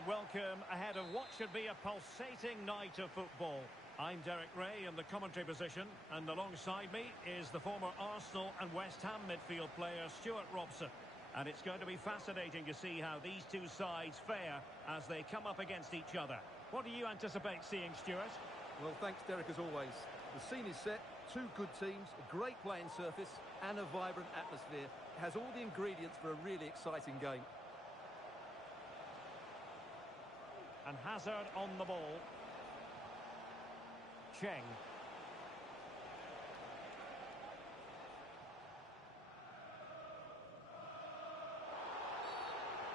And welcome ahead of what should be a pulsating night of football. I'm Derek Ray in the commentary position, and alongside me is the former Arsenal and West Ham midfield player Stuart Robson. And it's going to be fascinating to see how these two sides fare as they come up against each other. What do you anticipate seeing, Stuart? Well, thanks, Derek, as always. The scene is set, two good teams, a great playing surface and a vibrant atmosphere. It has all the ingredients for a really exciting game. And Hazard on the ball. Cheng.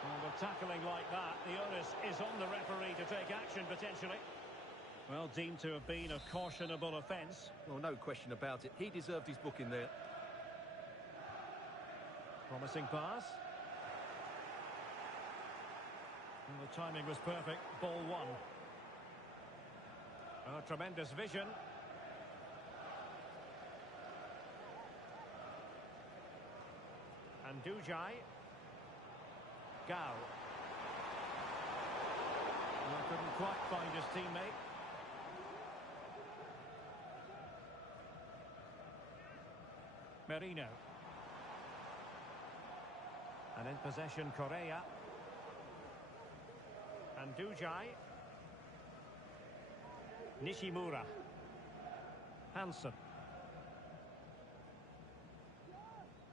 Well, with tackling like that, the onus is on the referee to take action potentially. Well, deemed to have been a cautionable offence. Well, no question about it. He deserved his booking there. Promising pass. And the timing was perfect. Ball one. Oh, tremendous vision. And Dujai. Gao. Well, couldn't quite find his teammate. Merino. And in possession, Correa. And Dujai. Nishimura. Hansen.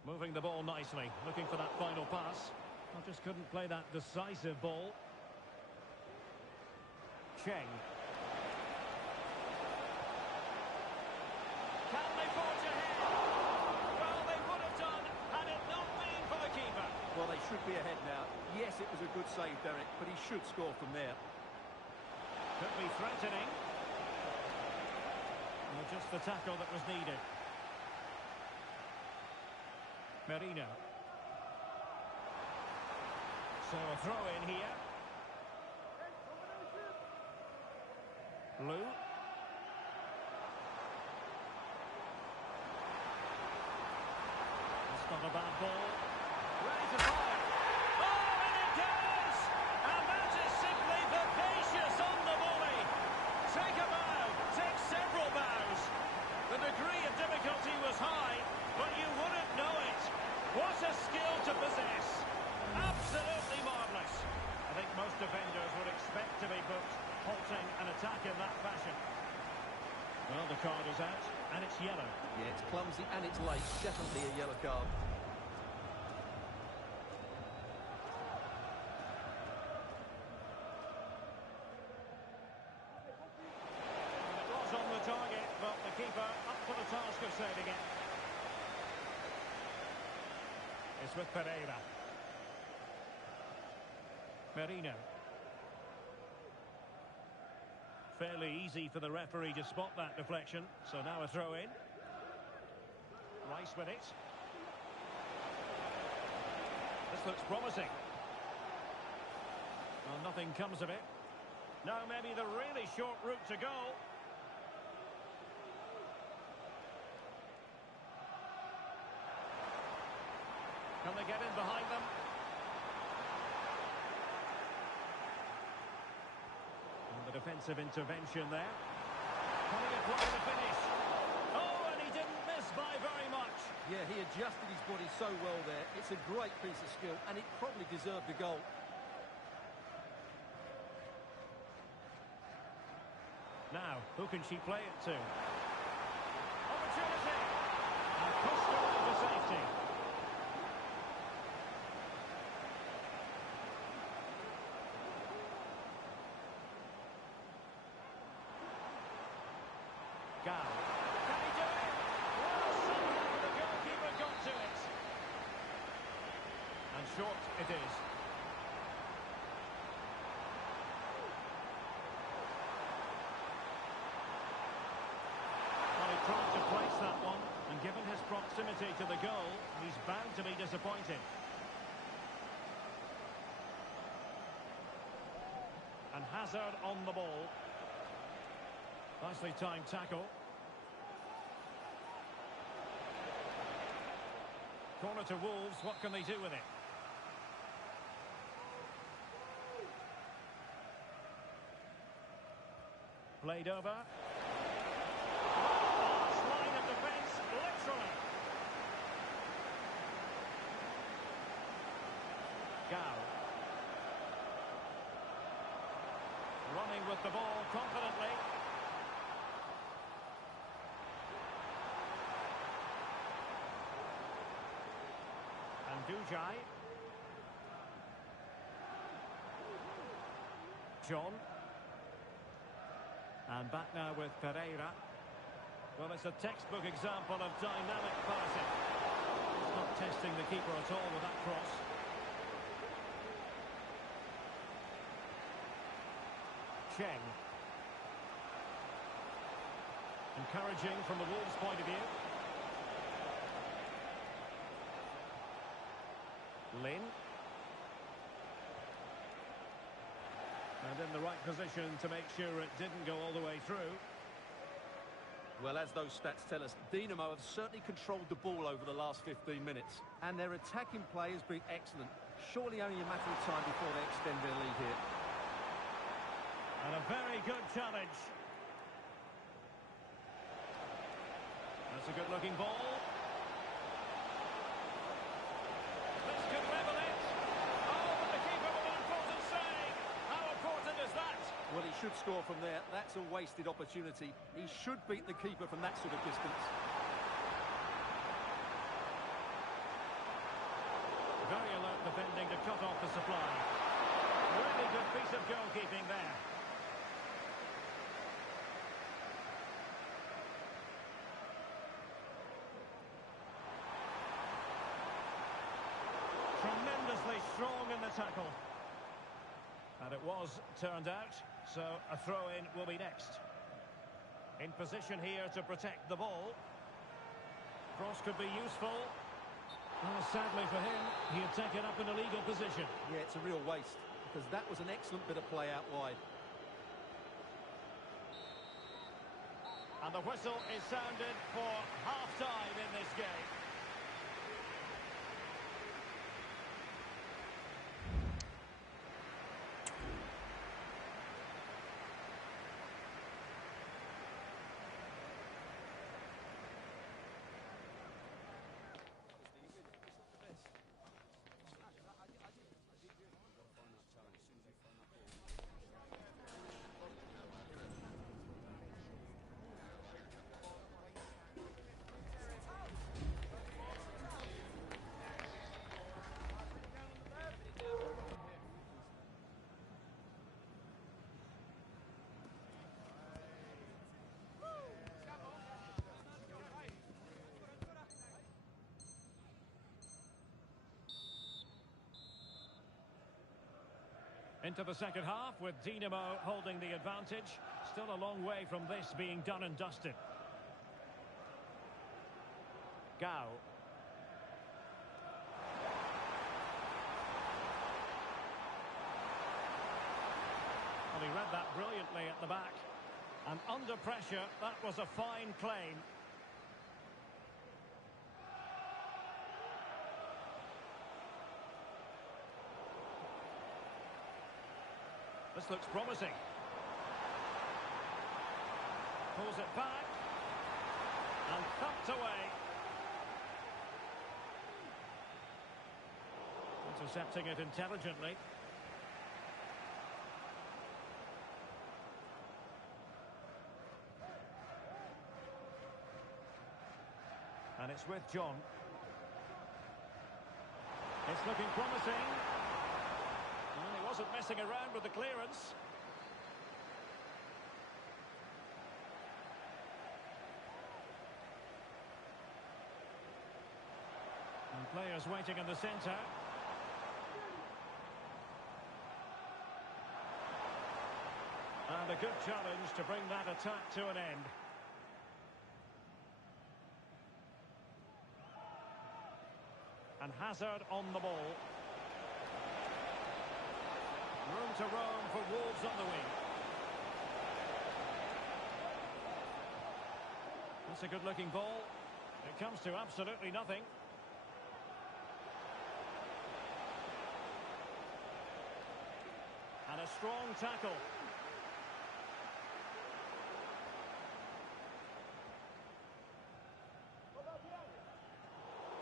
Moving the ball nicely, looking for that final pass. I just couldn't play that decisive ball. Cheng. Can they forge ahead? Well, they would have done had it not been for the keeper. Well, they should be ahead now. Yes, it was a good save, Derek, but he should score from there. Could be threatening. Well, just the tackle that was needed. Merino. So a throw in here. Lou. It's not a bad ball. Ready to fire. Oh, and it goes! And that is simply vivacious on the volley. Take a bow, take several bows. The degree of difficulty was high, but you wouldn't know it. What a skill to possess. Absolutely marvellous. I think most defenders would expect to be booked, halting an attack in that fashion. Well, the card is out, and it's yellow. Yeah, it's clumsy and it's late. Definitely a yellow card. It was on the target, but the keeper up for the task of saving it. It's with Pereira. Merino. Fairly easy for the referee to spot that deflection. So now a throw in. Rice with it. This looks promising. Well, nothing comes of it. Now maybe the really short route to goal. Can they get in behind them? And the defensive intervention there. Can he apply the finish? Oh, and he didn't miss by very much. Yeah, he adjusted his body so well there. It's a great piece of skill, and it probably deserved a goal. Now, who can she play it to? Opportunity! And pushed away to safety. Gao. Can he do it? Well, somehow the goalkeeper got to it. And short it is. Well, he tried to place that one, and given his proximity to the goal, he's bound to be disappointed. And Hazard on the ball. Nicely timed tackle. Corner to Wolves, what can they do with it? Played over. Last line of defence, literally. Gao. Running with the ball confidently. And Dujai. John. And back now with Pereira. Well, it's a textbook example of dynamic passing. He's not testing the keeper at all with that cross. Cheng. Encouraging from the Wolves' point of view. Lin. And in the right position to make sure it didn't go all the way through. Well, as those stats tell us, Dinamo have certainly controlled the ball over the last 15 minutes. And their attacking play has been excellent. Surely only a matter of time before they extend their lead here. And a very good challenge. That's a good-looking ball. This could level it. Oh, but the keeper with an important save. How important is that? Well, he should score from there. That's a wasted opportunity. He should beat the keeper from that sort of distance. Very alert defending to cut off the supply. Really good piece of goalkeeping there. Tremendously strong in the tackle. And it was turned out, so a throw-in will be next. In position here to protect the ball. Cross could be useful. Well, sadly for him, he had taken up an illegal position. Yeah, it's a real waste, because that was an excellent bit of play out wide. And the whistle is sounded for half-time in this game. Into the second half with Dinamo holding the advantage. Still a long way from this being done and dusted. Gao. Well, he read that brilliantly at the back. And under pressure, that was a fine claim. This looks promising. Pulls it back. And thumped away. Intercepting it intelligently. And it's with John. It's looking promising. And he wasn't messing around with the clearance. And players waiting in the centre. And a good challenge to bring that attack to an end. And Hazard on the ball. Room to roam for Wolves on the wing. That's a good-looking ball. It comes to absolutely nothing. And a strong tackle.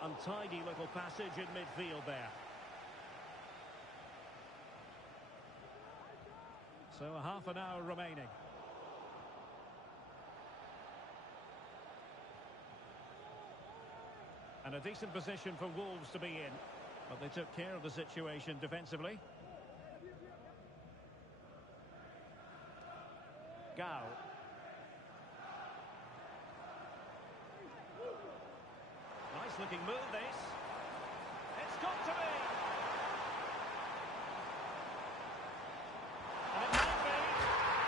Untidy little passage in midfield there. So a half an hour remaining. And a decent position for Wolves to be in. But they took care of the situation defensively. Gao. Nice looking move this. It's got to be. And it might be.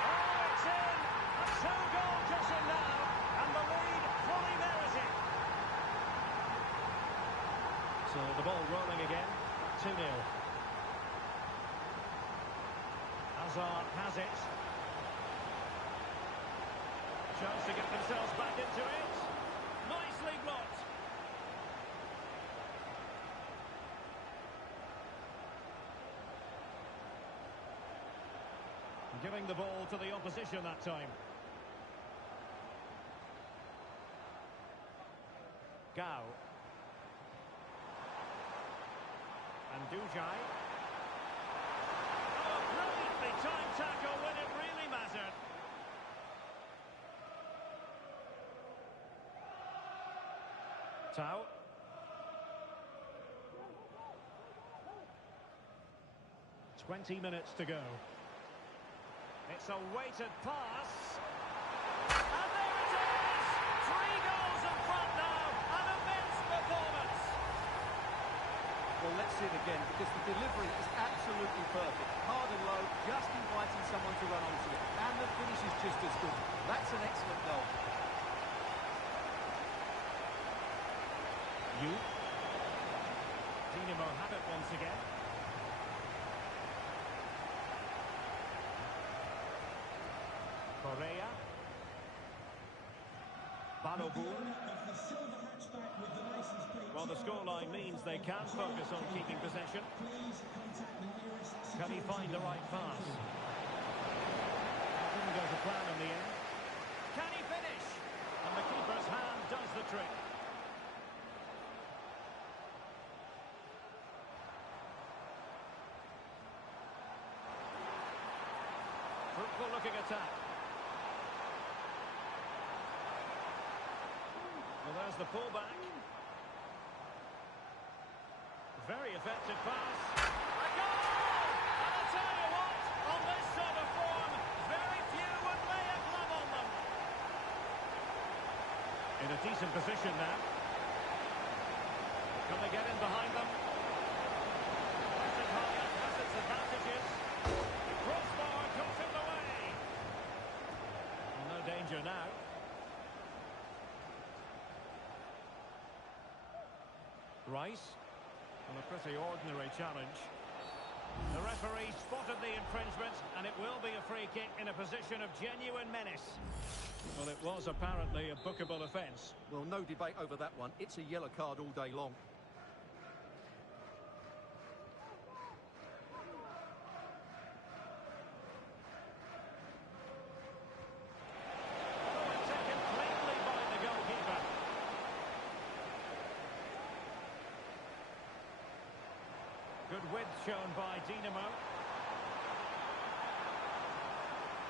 Oh, it's in. A two-goal cushion now. And the lead fully merited. So the ball rolling again. 2-0. Hazard has it. Chance to get themselves back into it. Nicely blocked. Giving the ball to the opposition that time. Gao. And Dujai. Oh, brilliantly timed tackle when it really mattered. Tau. 20 minutes to go. It's a weighted pass. And there it is! 3 goals in front now. An immense performance. Well, let's see it again, because the delivery is absolutely perfect. Hard and low, just inviting someone to run onto it. And the finish is just as good. That's an excellent goal. Dinamo have it once again. Correa. Balogun. Well, the scoreline means they can focus on keeping possession. Can he find the right pass? Didn't go to plan in the end. Can he finish? And the keeper's hand does the trick. Fruitful looking attack. Well, there's the pullback. Very effective pass. A goal! And I'll tell you what, on this sort of form, very few would lay a glove on them. In a decent position now. Can they get in behind them? Has its advantages. The crossbar got in the way. And no danger now. Rice. And a pretty ordinary challenge. The referee spotted the infringement, and it will be a free kick in a position of genuine menace. Well, it was apparently a bookable offence. Well, no debate over that one. It's a yellow card all day long. Taken cleanly by the goalkeeper. Good width shown by Dinamo.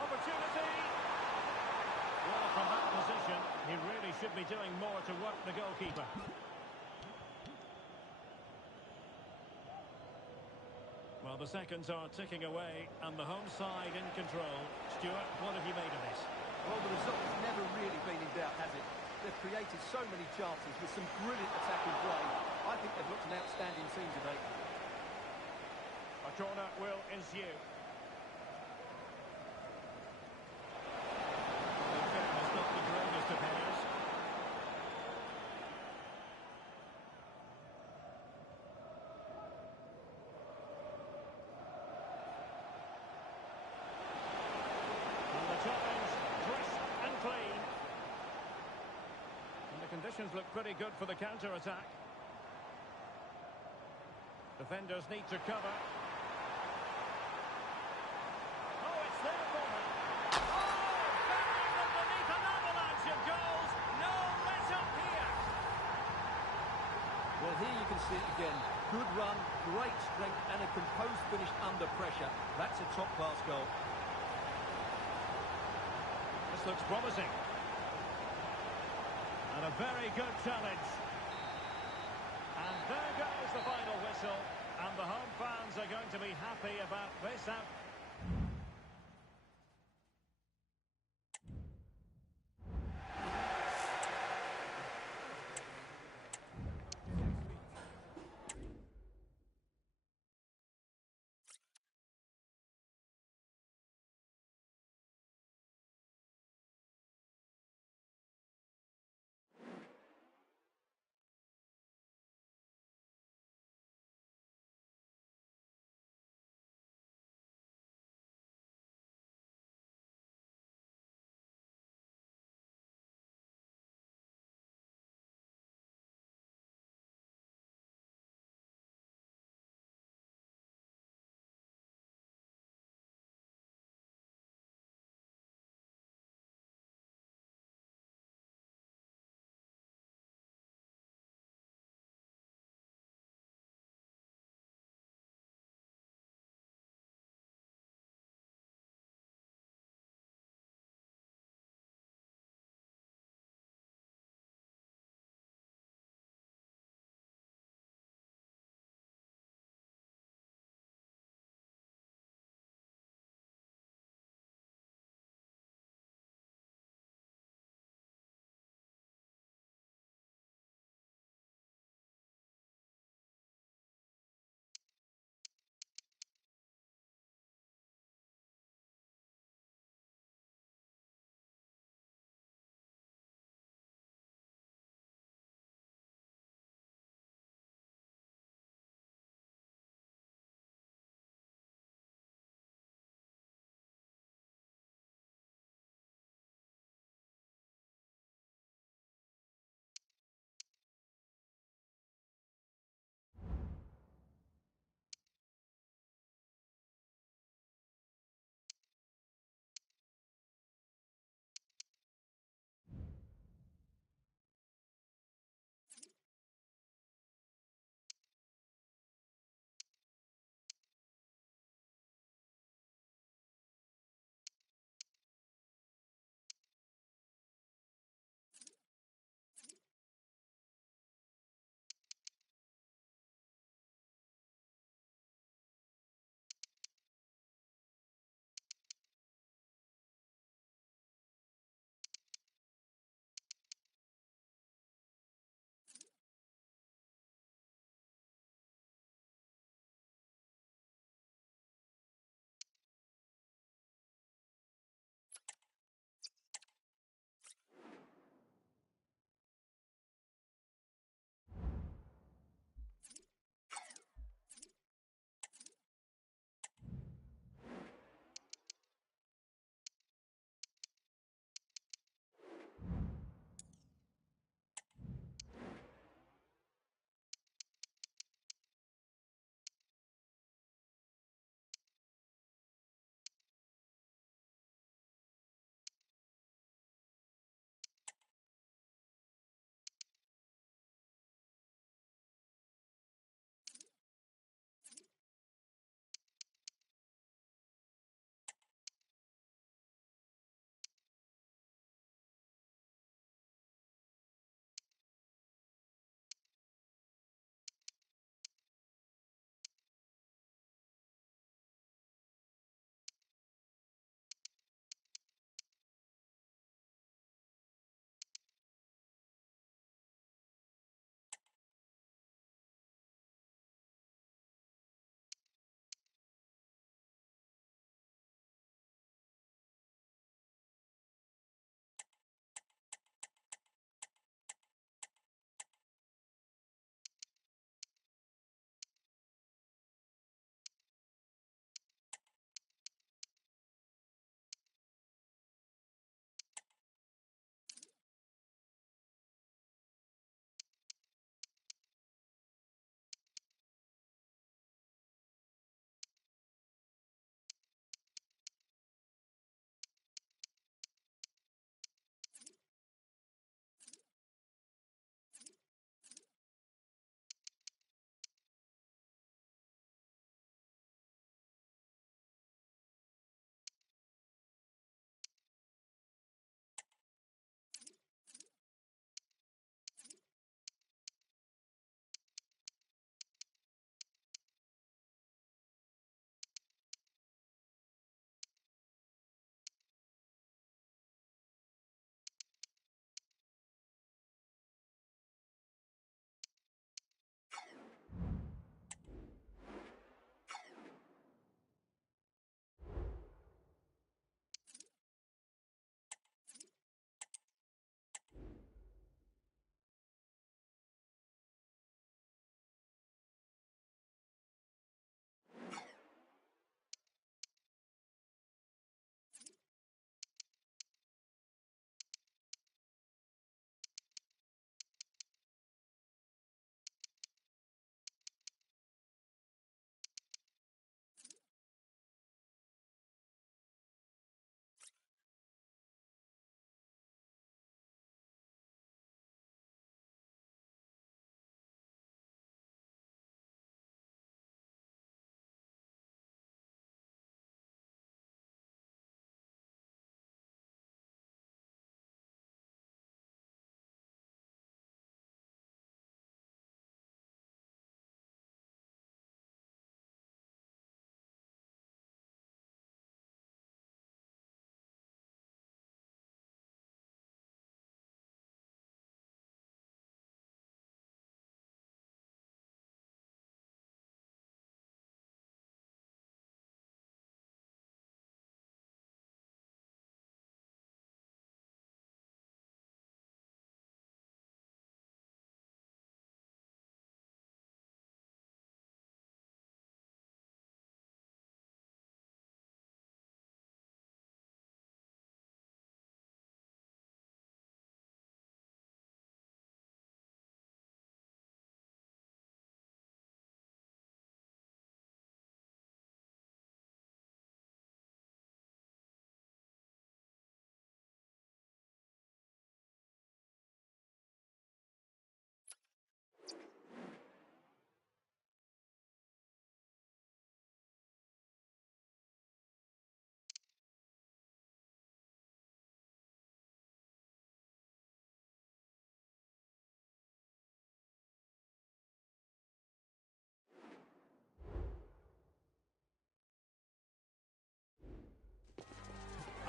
Opportunity. Well, from that position, he really should be doing more to work the goalkeeper. Well, the seconds are ticking away, and the home side in control. Stuart, what have you made of this? Well, the result has never really been in doubt, has it? They've created so many chances with some brilliant attacking play. I think they've looked an outstanding team today. A corner will ensue. It's not the greatest of headers. And the challenge, crisp and clean. And the conditions look pretty good for the counter-attack. Defenders need to cover. Oh, it's there for him. Oh, buried them beneath an avalanche of goals. No let up here. see it again. Good run, great strength, and a composed finish under pressure. That's a top-class goal. This looks promising. And a very good challenge. And there goes the final whistle. And the home fans are going to be happy about this outcome.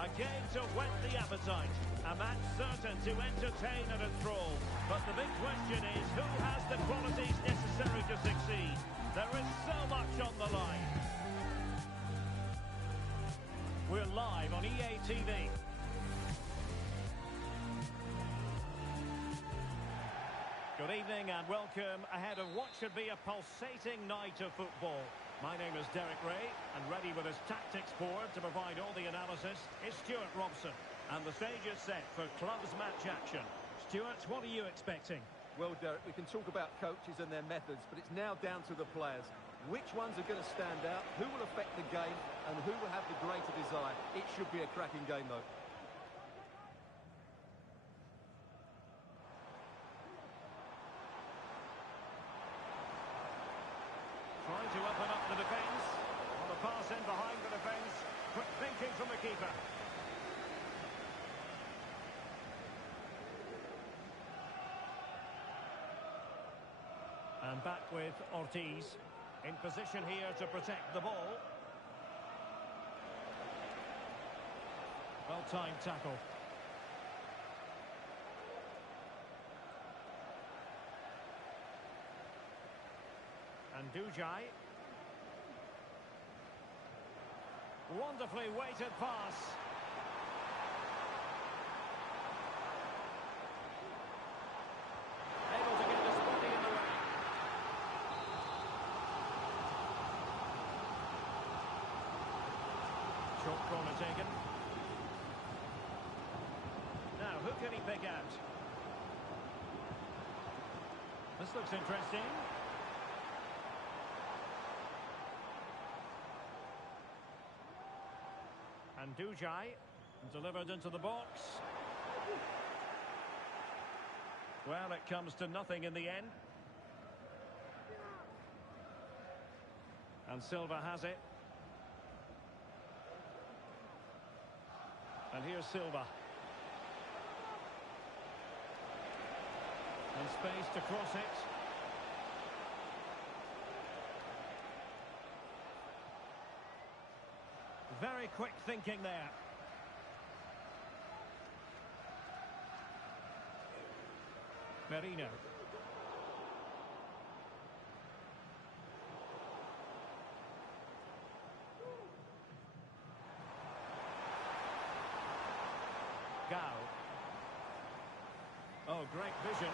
A game to whet the appetite. A match certain to entertain and enthrall. But the big question is, who has the qualities necessary to succeed? There is so much on the line. We're live on EA TV. Good evening and welcome ahead of what should be a pulsating night of football. My name is Derek Ray, and ready with his tactics board to provide all the analysis is Stuart Robson. And the stage is set for clubs match action. Stuart, what are you expecting? Well, Derek, we can talk about coaches and their methods, but it's now down to the players. Which ones are going to stand out, who will affect the game, and who will have the greater desire? It should be a cracking game, though. Trying to open up the defence. On the pass in behind the defence. Quick thinking from the keeper. And back with Ortiz. In position here to protect the ball. Well-timed tackle. And Dujai. Wonderfully weighted pass. Able to get his body in the way. Short corner taken. Now, who can he pick out? This looks interesting. And Dujai delivered into the box. Well, it comes to nothing in the end. And Silva has it. And here's Silva. And space to cross it. Very quick thinking there. Merino. Gao. Oh, great vision.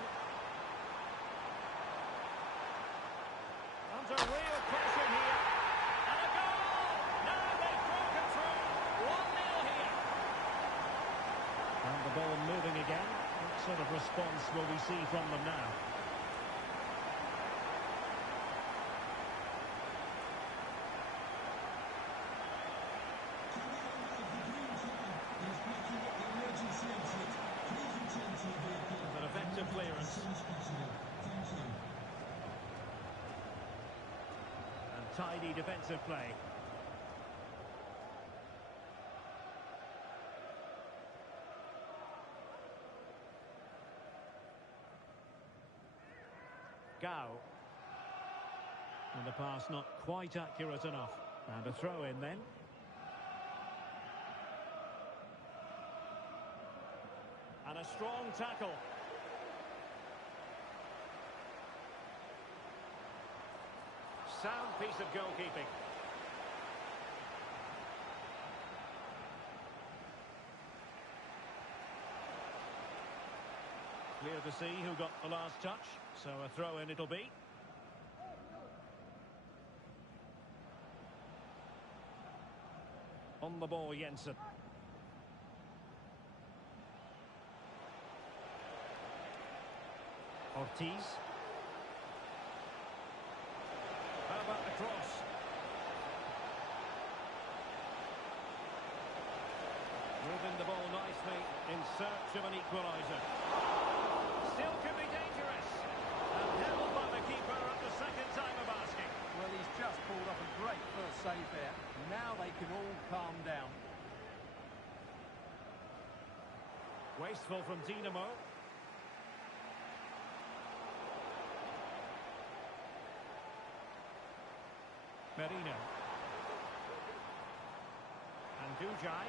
Under real pressure here. And a goal! Now they've broken through. 1-0 here. And the ball moving again. What sort of response will we see from them now? An effective clearance. And tidy defensive play. Gao. And the pass not quite accurate enough. And a throw in then. And a strong tackle. Sound piece of goalkeeping. Clear to see who got the last touch. So a throw in it'll be. On the ball, Jensen. Ortiz. How about the cross? Moving the ball nicely in search of an equaliser. Still can be dangerous. And held by the keeper at the second time of asking. Well, he's just pulled off a great first save there. Now they can all calm down. Wasteful from Dinamo. Merino. And Dujai.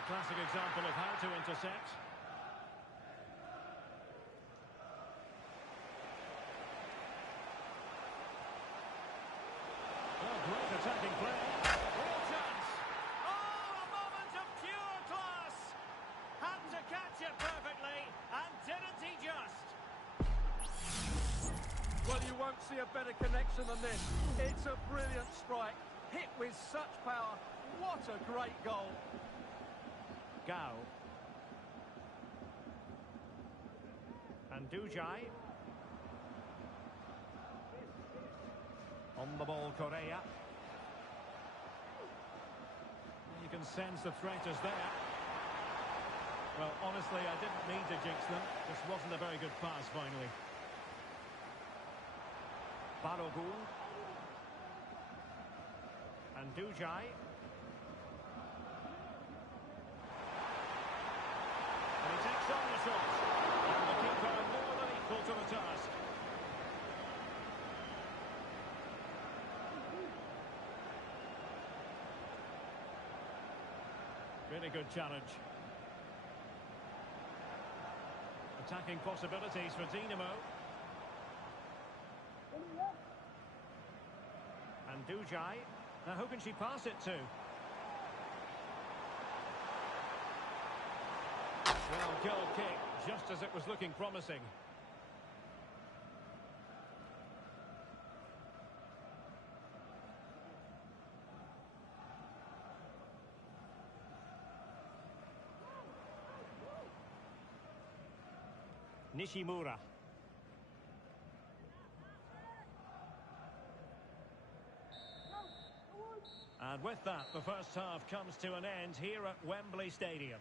a classic example of how to intercept. Oh, great attacking play. Real chance. Oh, a moment of pure class. Had to catch it perfectly, and didn't he just? Well, you won't see a better connection than this. It's a brilliant strike, hit with such power. What a great goal. Gao. And Dujai. On the ball, Correa. You can sense the threat is there. Well, honestly, I didn't mean to jinx them. This wasn't a very good pass, finally. Balogun. And Dujai. And he takes on the shot. And the keeper more than equal to the task. Really good challenge. Attacking possibilities for Dinamo. And Dujai. Now who can she pass it to? Well, goal kick, just as it was looking promising. Nishimura. And with that, the first half comes to an end here at Wembley Stadium.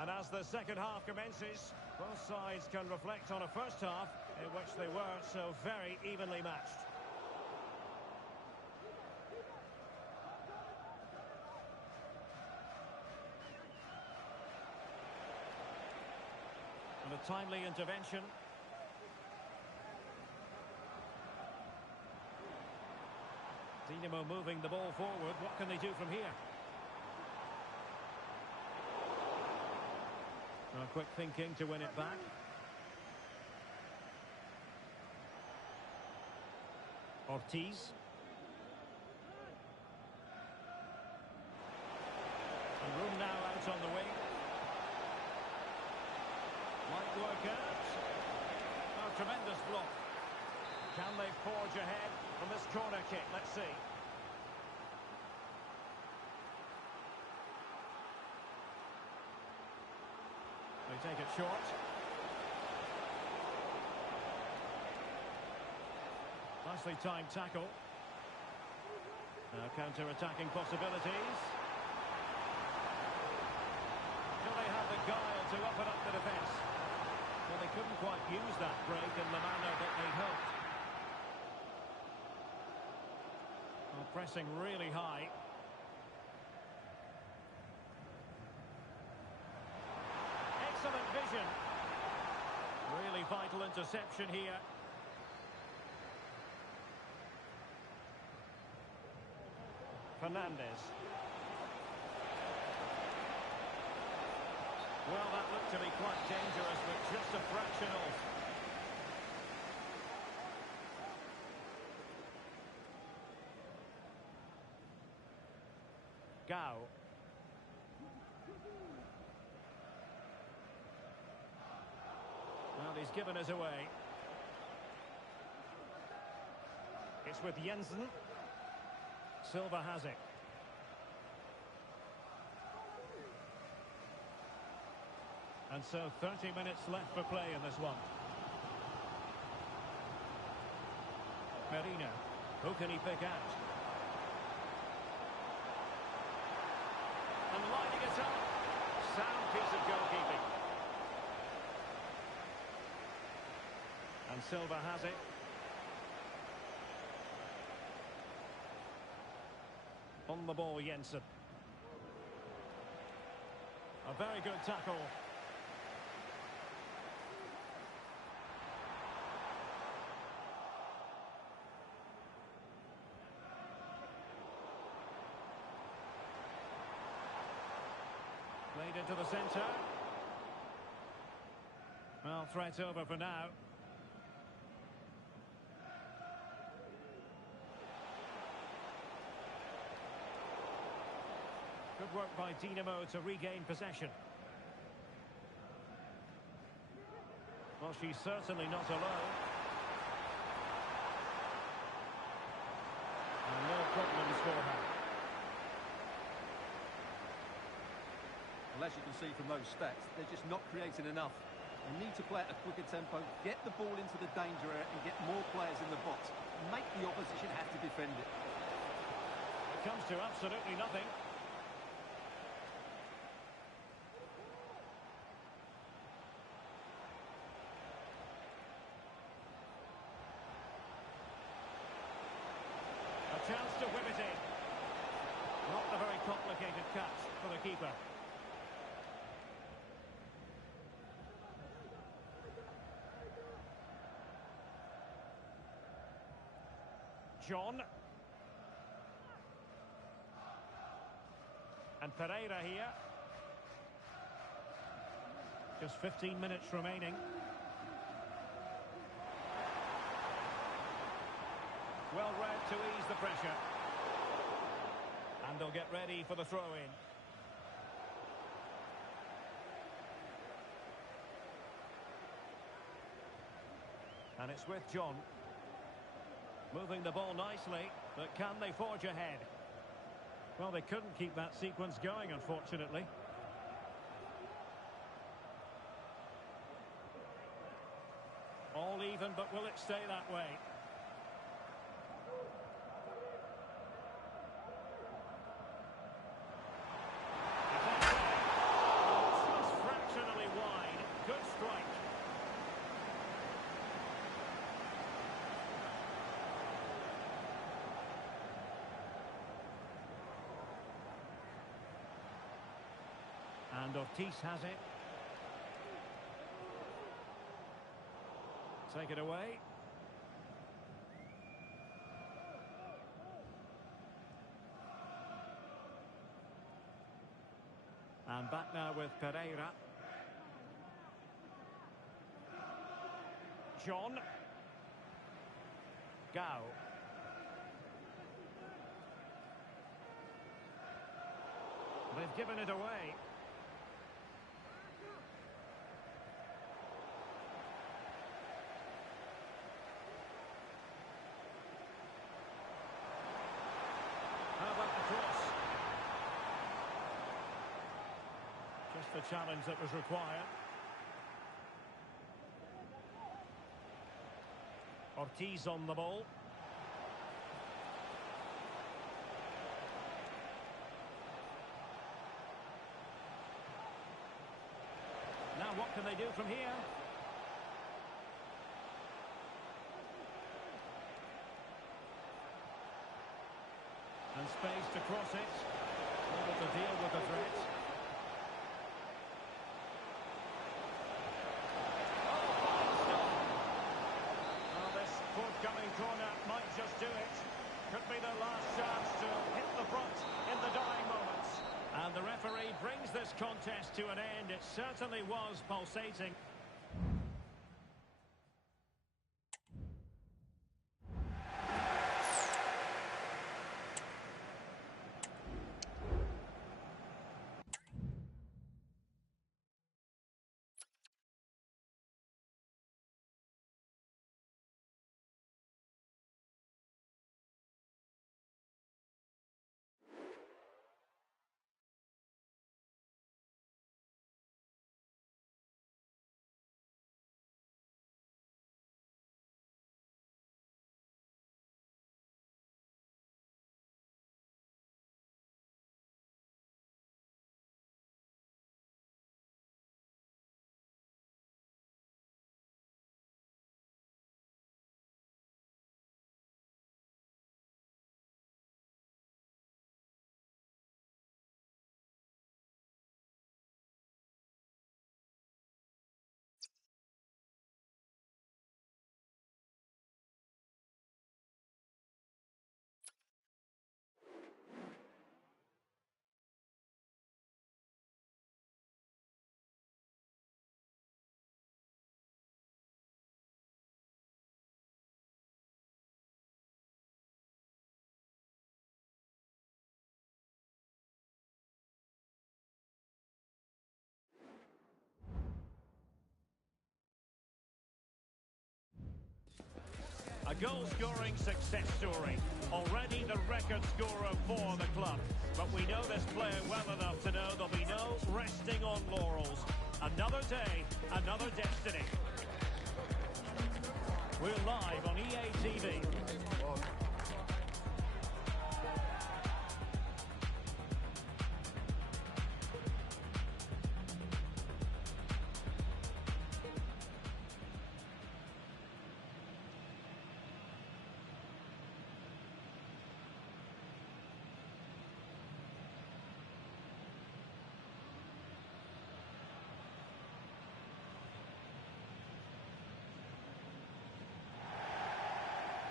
And as the second half commences, both sides can reflect on a first half in which they were so very evenly matched. And a timely intervention. Dinamo moving the ball forward. What can they do from here? Well, quick thinking to win it back. Ortiz. And room now out on the wing. Might work out. Oh, tremendous block. Can they forge ahead from this corner kick? Let's see. They take it short. Nicely timed tackle. Now counter-attacking possibilities. Do they have the guile to open up the defence? Well, they couldn't quite use that break in the manner that they hoped. Well, pressing really high. Excellent vision. Really vital interception here. Fernandez. Well, that looked to be quite dangerous, but just a fraction off. Gao. Well, the he's given us away. It's with Jensen. Silva has it. And so 30 minutes left for play in this one. Merino. Who can he pick out? And lining it up. Sound piece of goalkeeping. And Silva has it. On the ball, Jensen. A very good tackle. Played into the centre. Well, threat over for now. Good work by Dinamo to regain possession. Well, she's certainly not alone. And no problems for her. Well, as you can see from those stats, they're just not creating enough. They need to play at a quicker tempo, get the ball into the danger area and get more players in the box. Make the opposition have to defend it. It comes to absolutely nothing. A chance to whip it in. Not a very complicated catch for the keeper. John. And Pereira here. Just 15 minutes remaining. Well read to ease the pressure. And they'll get ready for the throw-in. And it's with John. Moving the ball nicely, but can they forge ahead? Well, they couldn't keep that sequence going, unfortunately. All even, but will it stay that way? Just fractionally wide. Good strike. And Ortiz has it. Take it away. And back now with Pereira. John. Gao. They've given it away. How about the cross? Just the challenge that was required. Ortiz on the ball. Now what can they do from here? And space to cross it. Able to deal with the threat. Oh, this forthcoming corner might just do it. Could be their last chance to hit the front in the dying moments. And the referee brings this contest to an end. It certainly was pulsating. goal-scoring success story. Already the record scorer for the club. But we know this player well enough to know there'll be no resting on laurels. Another day, another destiny. We're live on EA TV.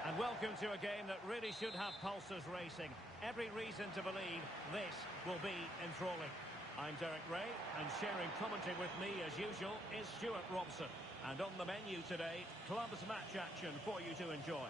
And welcome to a game that really should have pulses racing. Every reason to believe this will be enthralling. I'm Derek Ray, and sharing commentary with me, as usual, is Stuart Robson. And on the menu today, clubs match action for you to enjoy.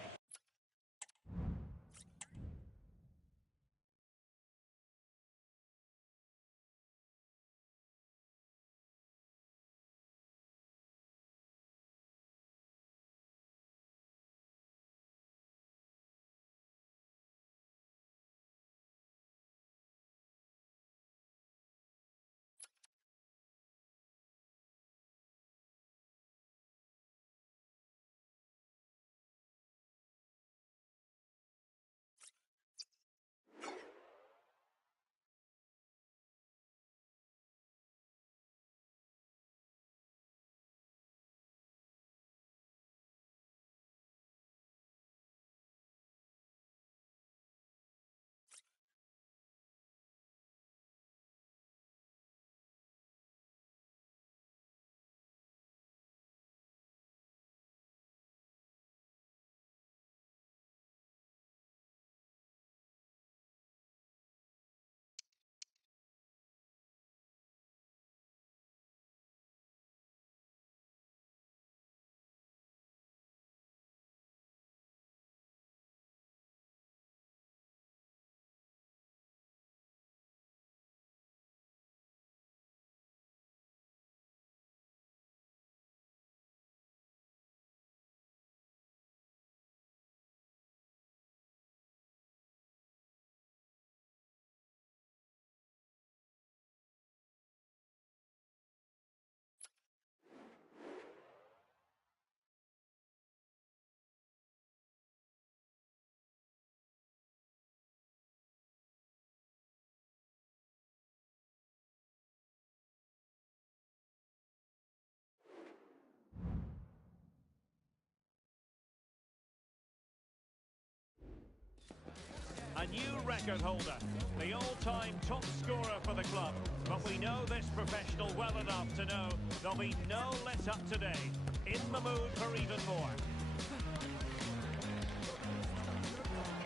A new record holder, the all-time top scorer for the club. But we know this professional well enough to know there'll be no let-up today. In the mood for even more.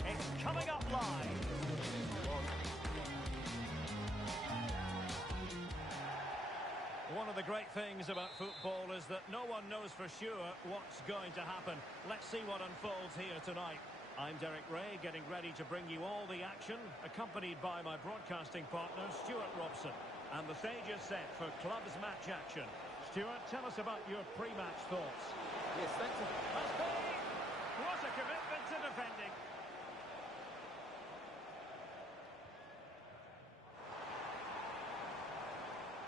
It's coming up live. One of the great things about football is that no one knows for sure what's going to happen. Let's see what unfolds here tonight. I'm Derek Ray, getting ready to bring you all the action, accompanied by my broadcasting partner, Stuart Robson. And the stage is set for clubs match action. Stuart, tell us about your pre-match thoughts. Yes, thanks. What a commitment to defending.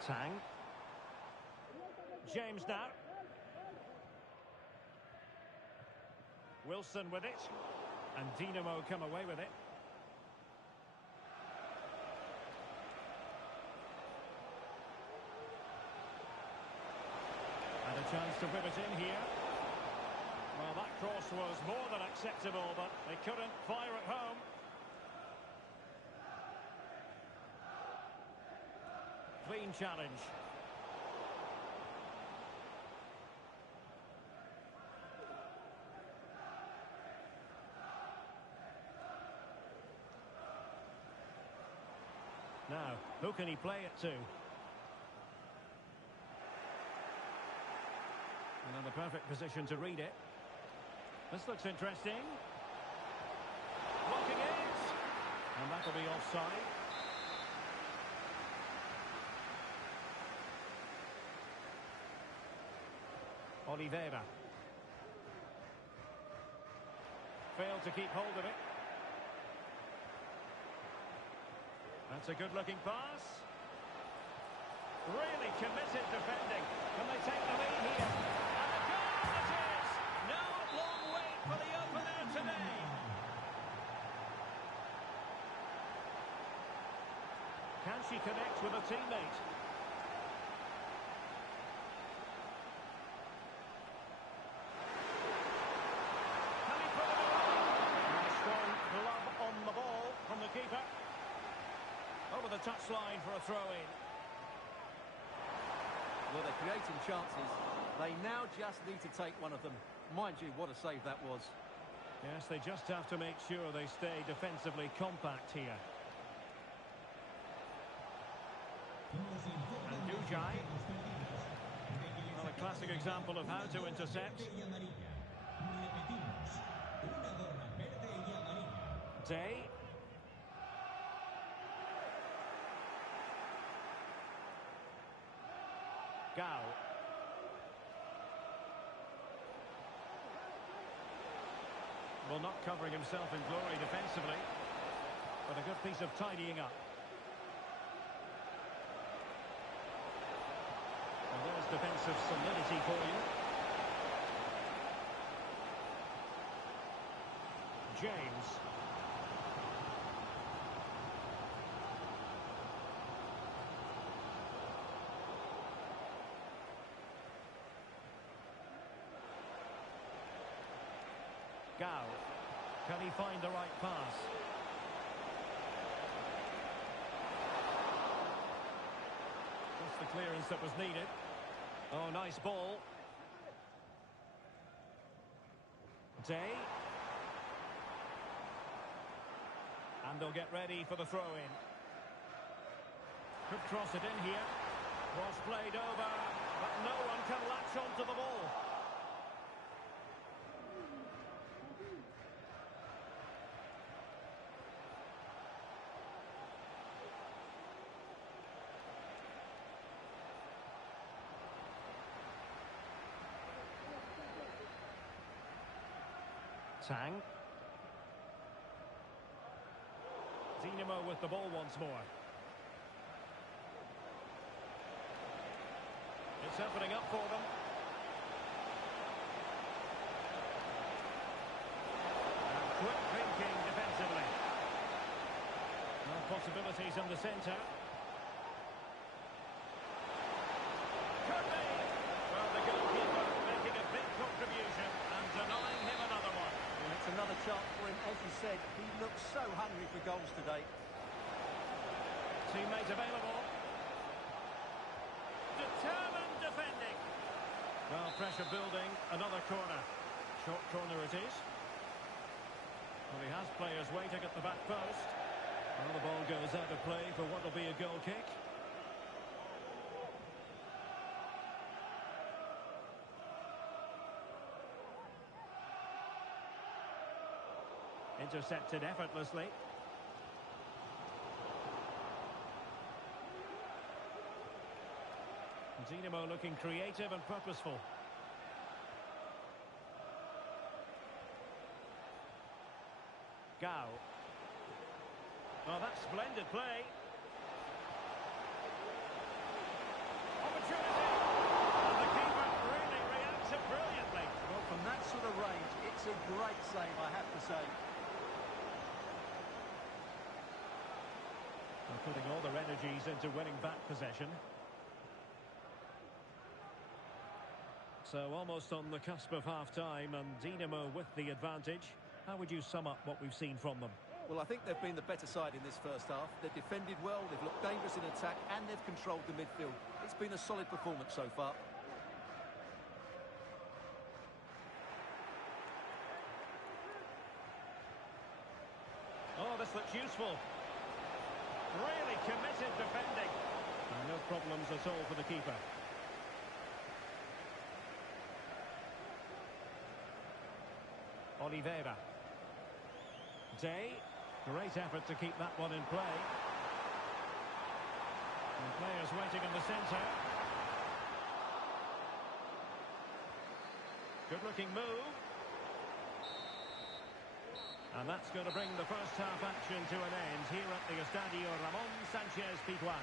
Tang. James now. Wilson with it. And Dinamo come away with it. And a chance to whip it in here. Well, that cross was more than acceptable, but they couldn't fire at home. Clean challenge. Now, who can he play it to? And in the perfect position to read it. This looks interesting. Blocking it! And that'll be offside. Oliveira. Failed to keep hold of it. That's a good-looking pass. Really committed defending. Can they take the lead here? And the goal it is! No long wait for the opener today. Can she connect with a teammate? Can he put it away? And a strong glove on the ball from the keeper. Over the touchline for a throw-in. Well, they're creating chances. They now just need to take one of them. Mind you, what a save that was. Yes, they just have to make sure they stay defensively compact here. And Dujai. Well, a classic example of how to intercept. Day. Gao. Well, not covering himself in glory defensively, but a good piece of tidying up. And there's defensive solidity for you. James. Gao. Can he find the right pass? That's the clearance that was needed. Oh, nice ball. Day. And they'll get ready for the throw-in. Could cross it in here. Cross played over, but no one can latch onto the ball. Tang. Dinamo with the ball once more. It's opening up for them. And quick thinking defensively. No possibilities in the centre. Could be. Well, the goalkeeper making a big contribution and denying him another one. And it's another chance for him. As you said, he looks so hungry for goals today. Teammate available. Determined defending. Well, pressure building. Another corner. Short corner it is. Well, he has players waiting at the back post. Well, the ball goes out of play for what will be a goal kick. Intercepted effortlessly. Dinamo looking creative and purposeful. Gao. Oh, that's splendid play. Opportunity. And the keeper really reacts it brilliantly. Well, from that sort of range, it's a great save, I have to say. They're putting all their energies into winning back possession. So almost on the cusp of half-time, and Dinamo with the advantage. How would you sum up what we've seen from them? Well, I think they've been the better side in this first half. They've defended well, they've looked dangerous in attack, and they've controlled the midfield. It's been a solid performance so far. Oh, this looks useful. Really committed defending. And no problems at all for the keeper. Oliveira. Day. Great effort to keep that one in play. And players waiting in the centre. Good looking move. And that's going to bring the first half action to an end here at the Estadio Ramon Sanchez Pizjuan.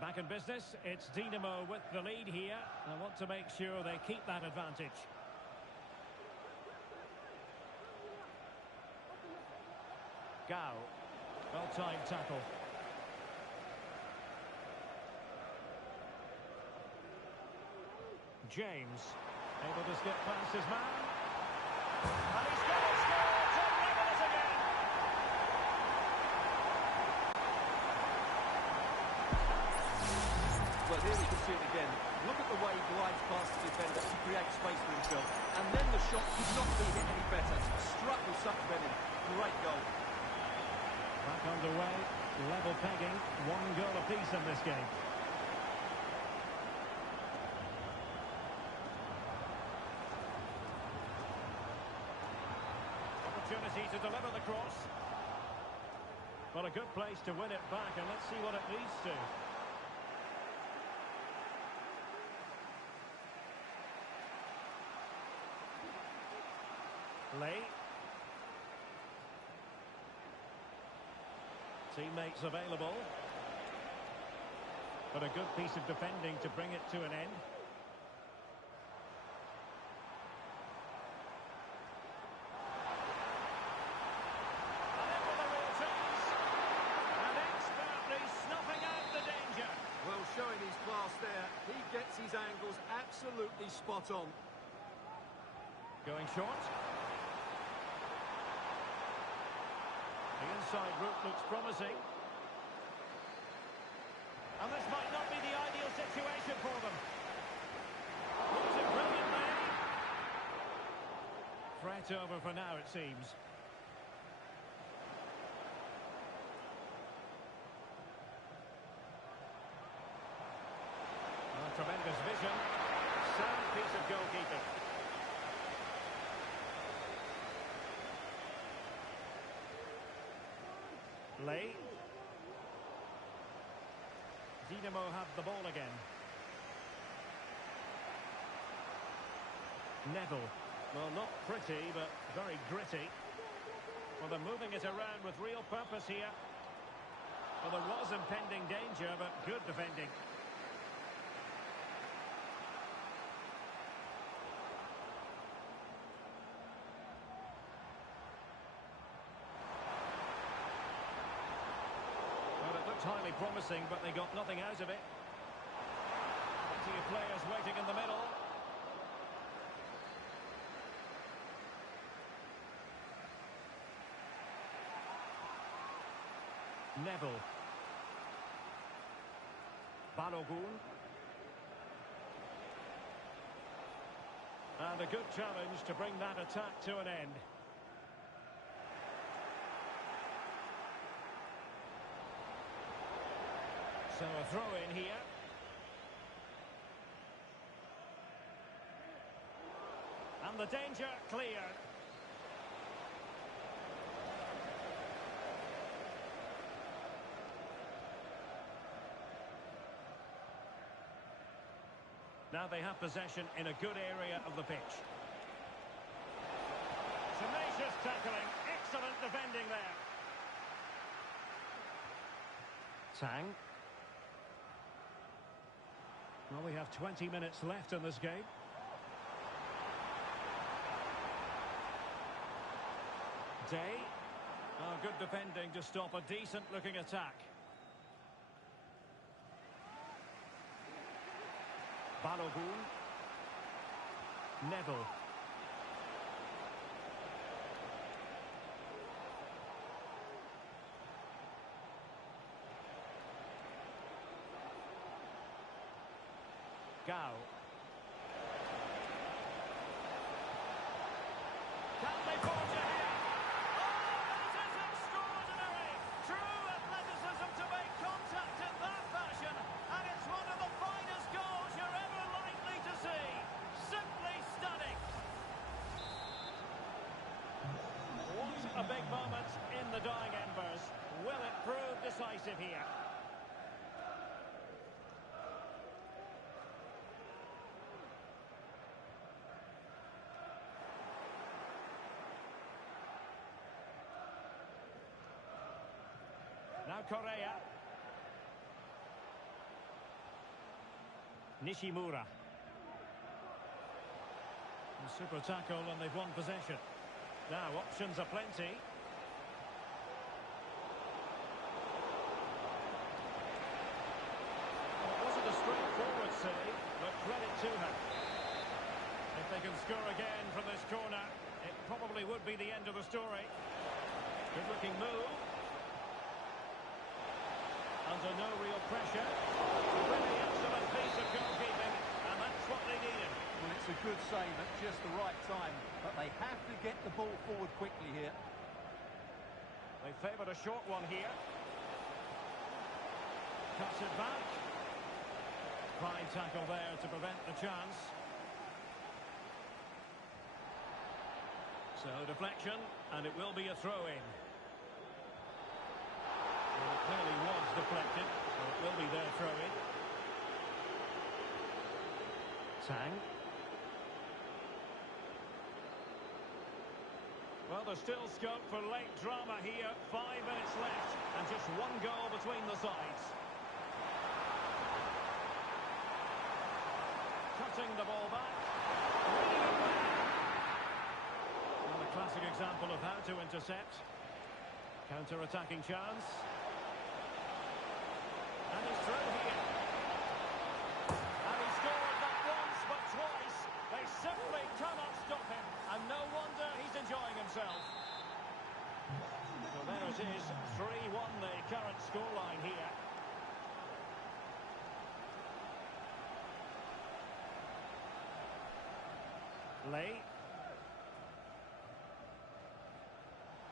Back in business, it's Dinamo with the lead here. I want to make sure they keep that advantage. Gao. Well-timed tackle. James. Able to skip past his man. And he's got it scored to level it again. Well, here we can see it again. Look at the way he glides past the defender to create space for himself. And then the shot could not be hit any better. Struck with such venom. Great goal. Back underway. Level pegging. 1 goal apiece in this game. Opportunity to deliver the cross. But a good place to win it back, and let's see what it leads to. Lay. Teammates available. But a good piece of defending to bring it to an end. And in with a real chance. And expertly snuffing out the danger. Well, showing his class there. He gets his angles absolutely spot on. Going short. The inside route looks promising. And this might not be the ideal situation for them. Moves it brilliantly. Threat over for now, it seems. Oh, tremendous vision. Sound piece of goalkeeping. Lay. Dinamo have the ball again. Neville. Well, not pretty, but very gritty. Well, they're moving it around with real purpose here. Well, there was impending danger, but good defending. Highly promising, but they got nothing out of it. Plenty of players waiting in the middle. Neville. Balogun. And a good challenge to bring that attack to an end. So a throw in here. And the danger cleared. Now they have possession in a good area of the pitch. Tenacious tackling. Excellent defending there. Tang. Well, we have 20 minutes left in this game. Day. Oh, good defending to stop a decent-looking attack. Balogun. Neville. Gao. Can they forge ahead? Oh, that is extraordinary! True athleticism to make contact in that fashion, and it's one of the finest goals you're ever likely to see. Simply stunning. What a big moment in the dying embers. Will it prove decisive here? Now Correa. Nishimura. A super tackle and they've won possession. Now options are plenty. Well, it wasn't a straightforward save, but credit to her. If they can score again from this corner, it probably would be the end of the story. Good looking move. Under no real pressure. Really excellent piece of goalkeeping, and that's what they needed. Well, it's a good save at just the right time, but they have to get the ball forward quickly here. They favoured a short one here. Cuts it back. Fine tackle there to prevent the chance. So deflection, and it will be a throw-in. Well, it clearly was deflected, so it will be their throw-in. Tang. Well, there's still scope for late drama here. 5 minutes left, and just one goal between the sides. Cutting the ball back. Winning it back. Well, a classic example of how to intercept. Counter-attacking chance. And he's through here. And he scored not once but twice. They simply cannot stop him. And no wonder he's enjoying himself. So there it is. 3-1 the current scoreline here. Lay.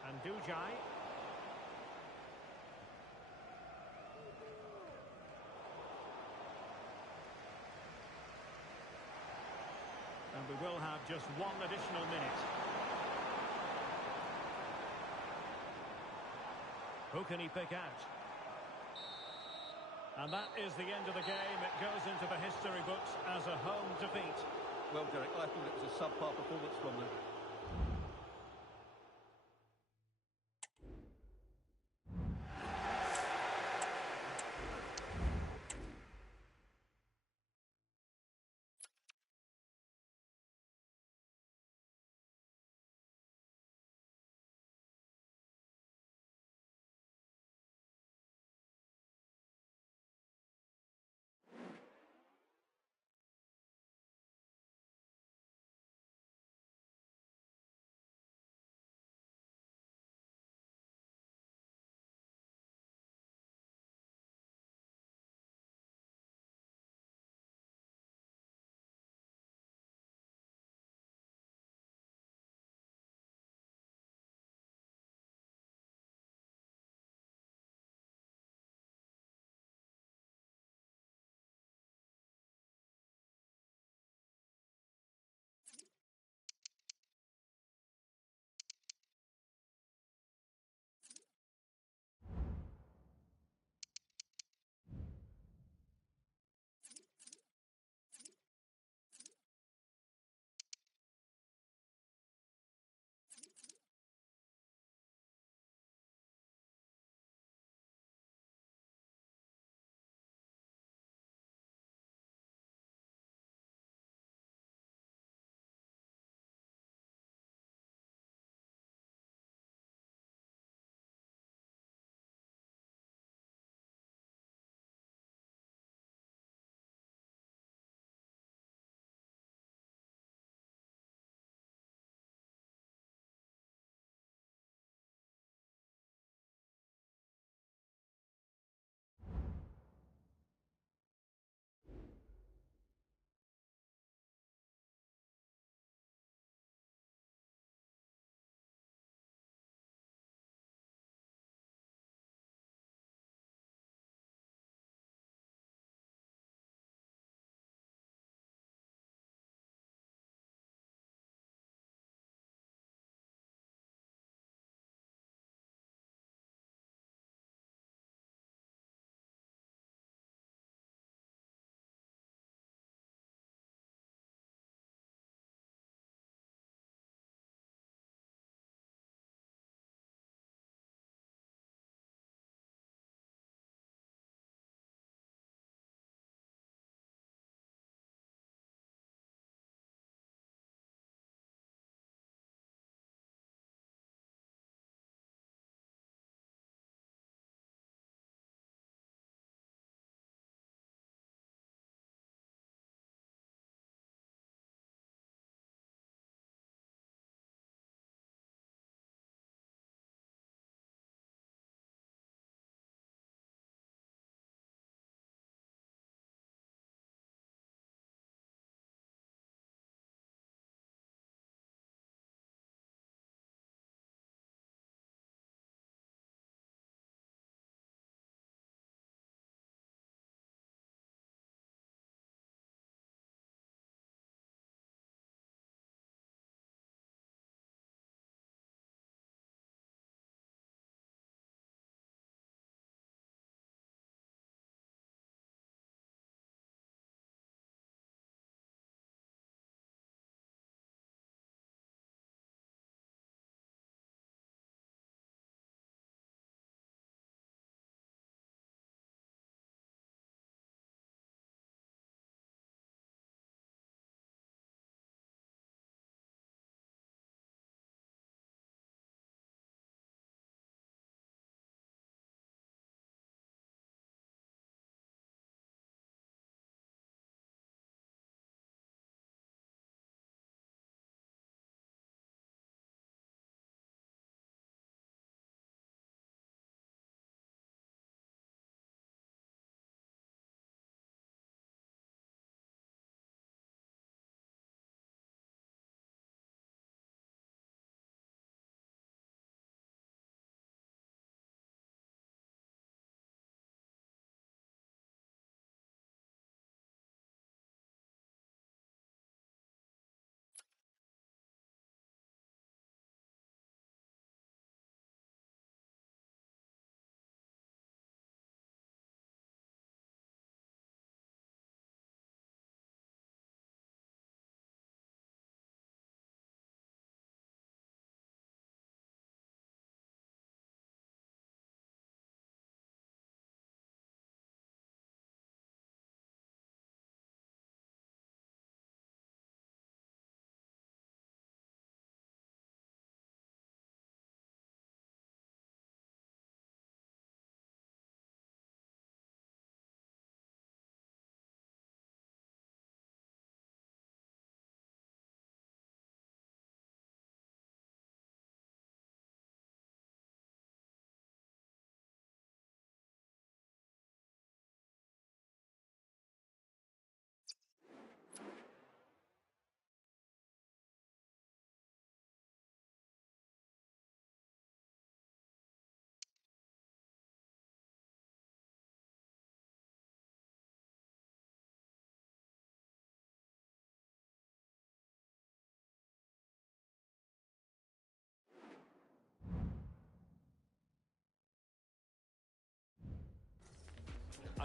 And Dujai. And we will have just one additional minute. Who can he pick out? And that is the end of the game. It goes into the history books as a home defeat. Well, Derek, I thought it was a subpar performance from them.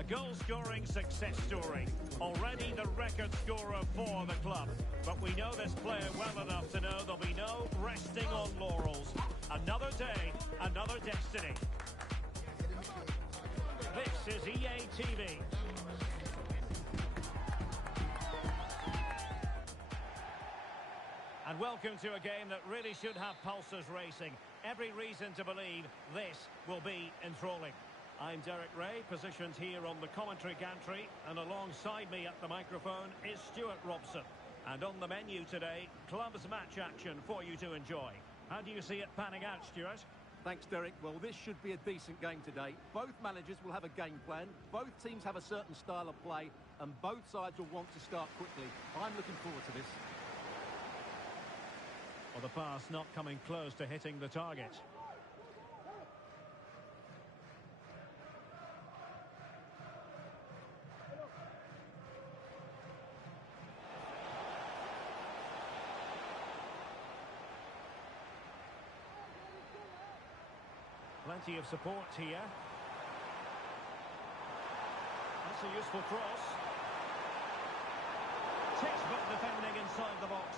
A goal-scoring success story. Already the record scorer for the club. But we know this player well enough to know there'll be no resting on laurels. Another day, another destiny. This is EA TV. And welcome to a game that really should have pulses racing. Every reason to believe this will be enthralling. I'm Derek Ray, positioned here on the commentary gantry, and alongside me at the microphone is Stuart Robson. And on the menu today, clubs match action for you to enjoy. How do you see it panning out, Stuart? Thanks, Derek. Well, this should be a decent game today. Both managers will have a game plan, both teams have a certain style of play, and both sides will want to start quickly. I'm looking forward to this. Well, the pass not coming close to hitting the target. Plenty of support here. That's a useful cross. Textbook defending inside the box.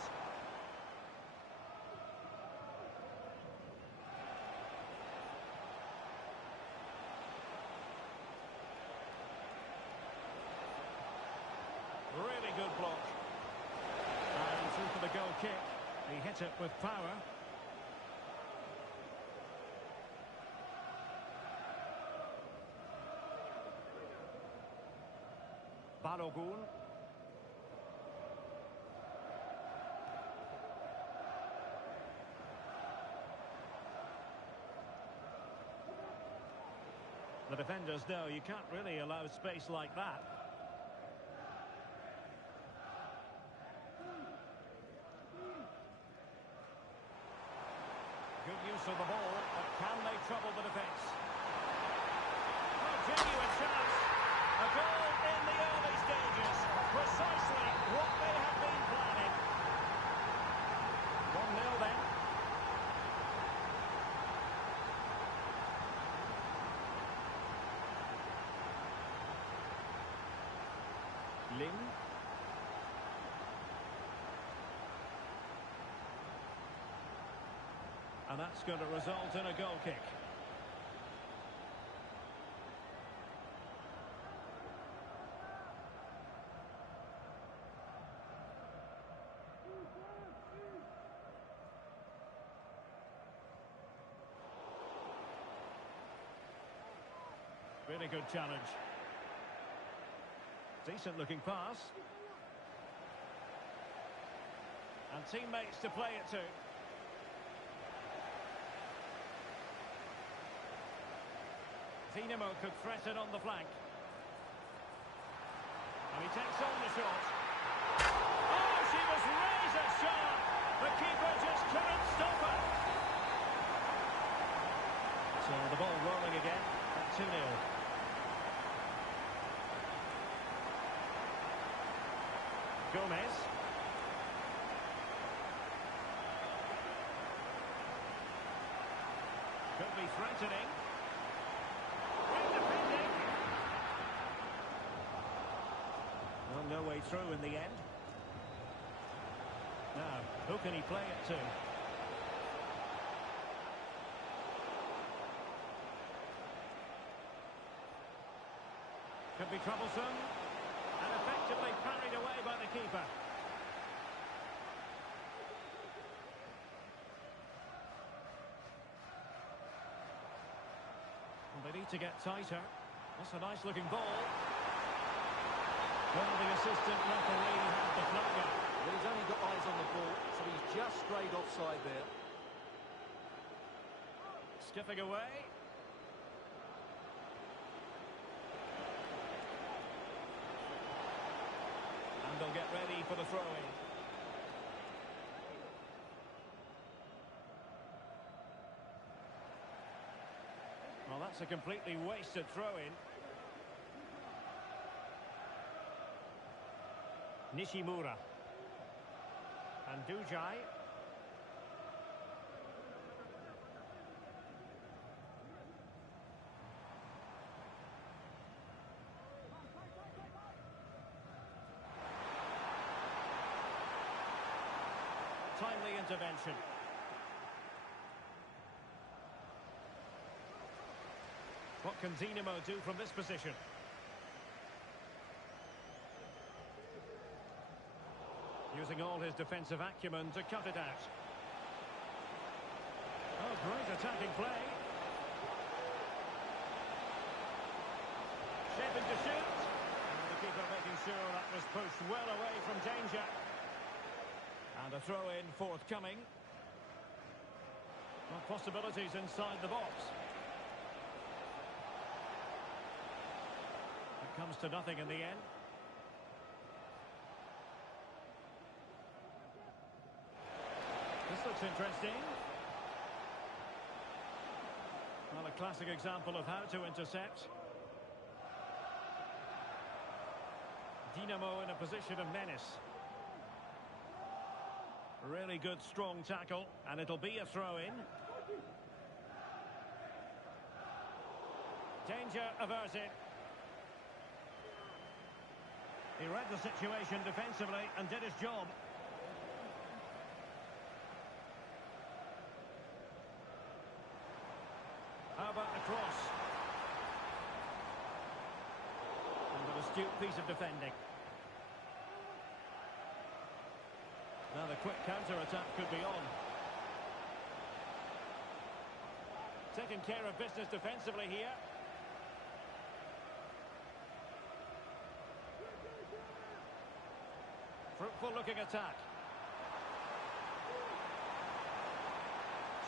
Really good block. And through for the goal kick. He hit it with power. Balogun. The defenders know you can't really allow space like that. Good use of the ball, but can they trouble the defence? A genuine chance. A goal in the early stages. Precisely what they have been planning. 1-0 then. Lim. And that's going to result in a goal kick. Really good challenge. Decent looking pass. And teammates to play it to. Dinamo could threaten on the flank. And he takes on the shot. Oh, she was razor sharp. The keeper just couldn't stop her. So the ball rolling again at 2-0. Gomez. Could be threatening. Well, no way through in the end. Now, who can he play it to? Could be troublesome. And effectively parried away by the keeper. Well, they need to get tighter. That's a nice looking ball. Well, the assistant referee had the flag up. Well, he's only got eyes on the ball, so he's just straight offside there. Skipping away. And they'll get ready for the throw-in. Well, that's a completely wasted throw-in. Nishimura. And Dujai. timely intervention. What can Dinamo do from this position? Using all his defensive acumen to cut it out. Oh, great attacking play. Shaping to shoot. And the keeper making sure that was pushed well away from danger. And a throw-in forthcoming. Well, possibilities inside the box. It comes to nothing in the end. This looks interesting. Well, a classic example of how to intercept. Dinamo in a position of menace. Really good, strong tackle, and it'll be a throw-in. Danger averted. He read the situation defensively and did his job. How about the cross? And an astute piece of defending. Now the quick counter-attack could be on. Taking care of business defensively here. Fruitful looking attack.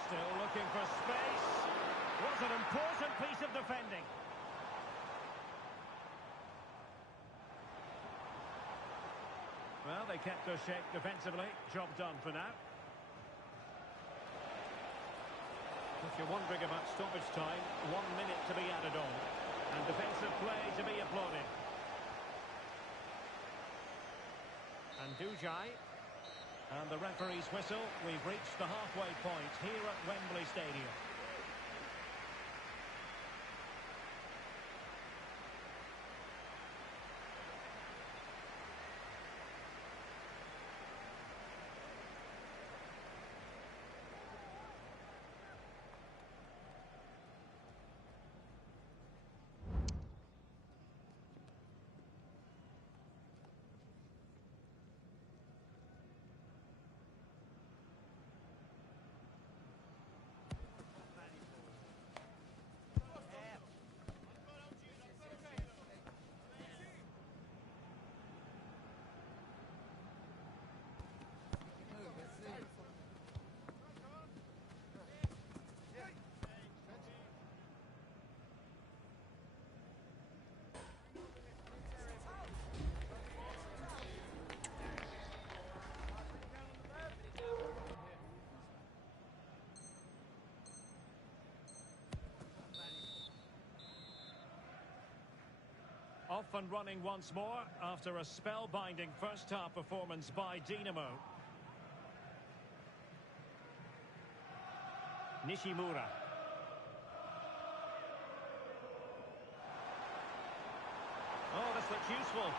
Still looking for space. What an important piece of defending. Well, they kept their shape defensively. Job done for now. If you're wondering about stoppage time, 1 minute to be added on. And defensive play to be applauded. And Dujai. And the referee's whistle. We've reached the halfway point here at Wembley Stadium. Off and running once more after a spellbinding first-half performance by Dinamo. Nishimura. Oh, this looks useful.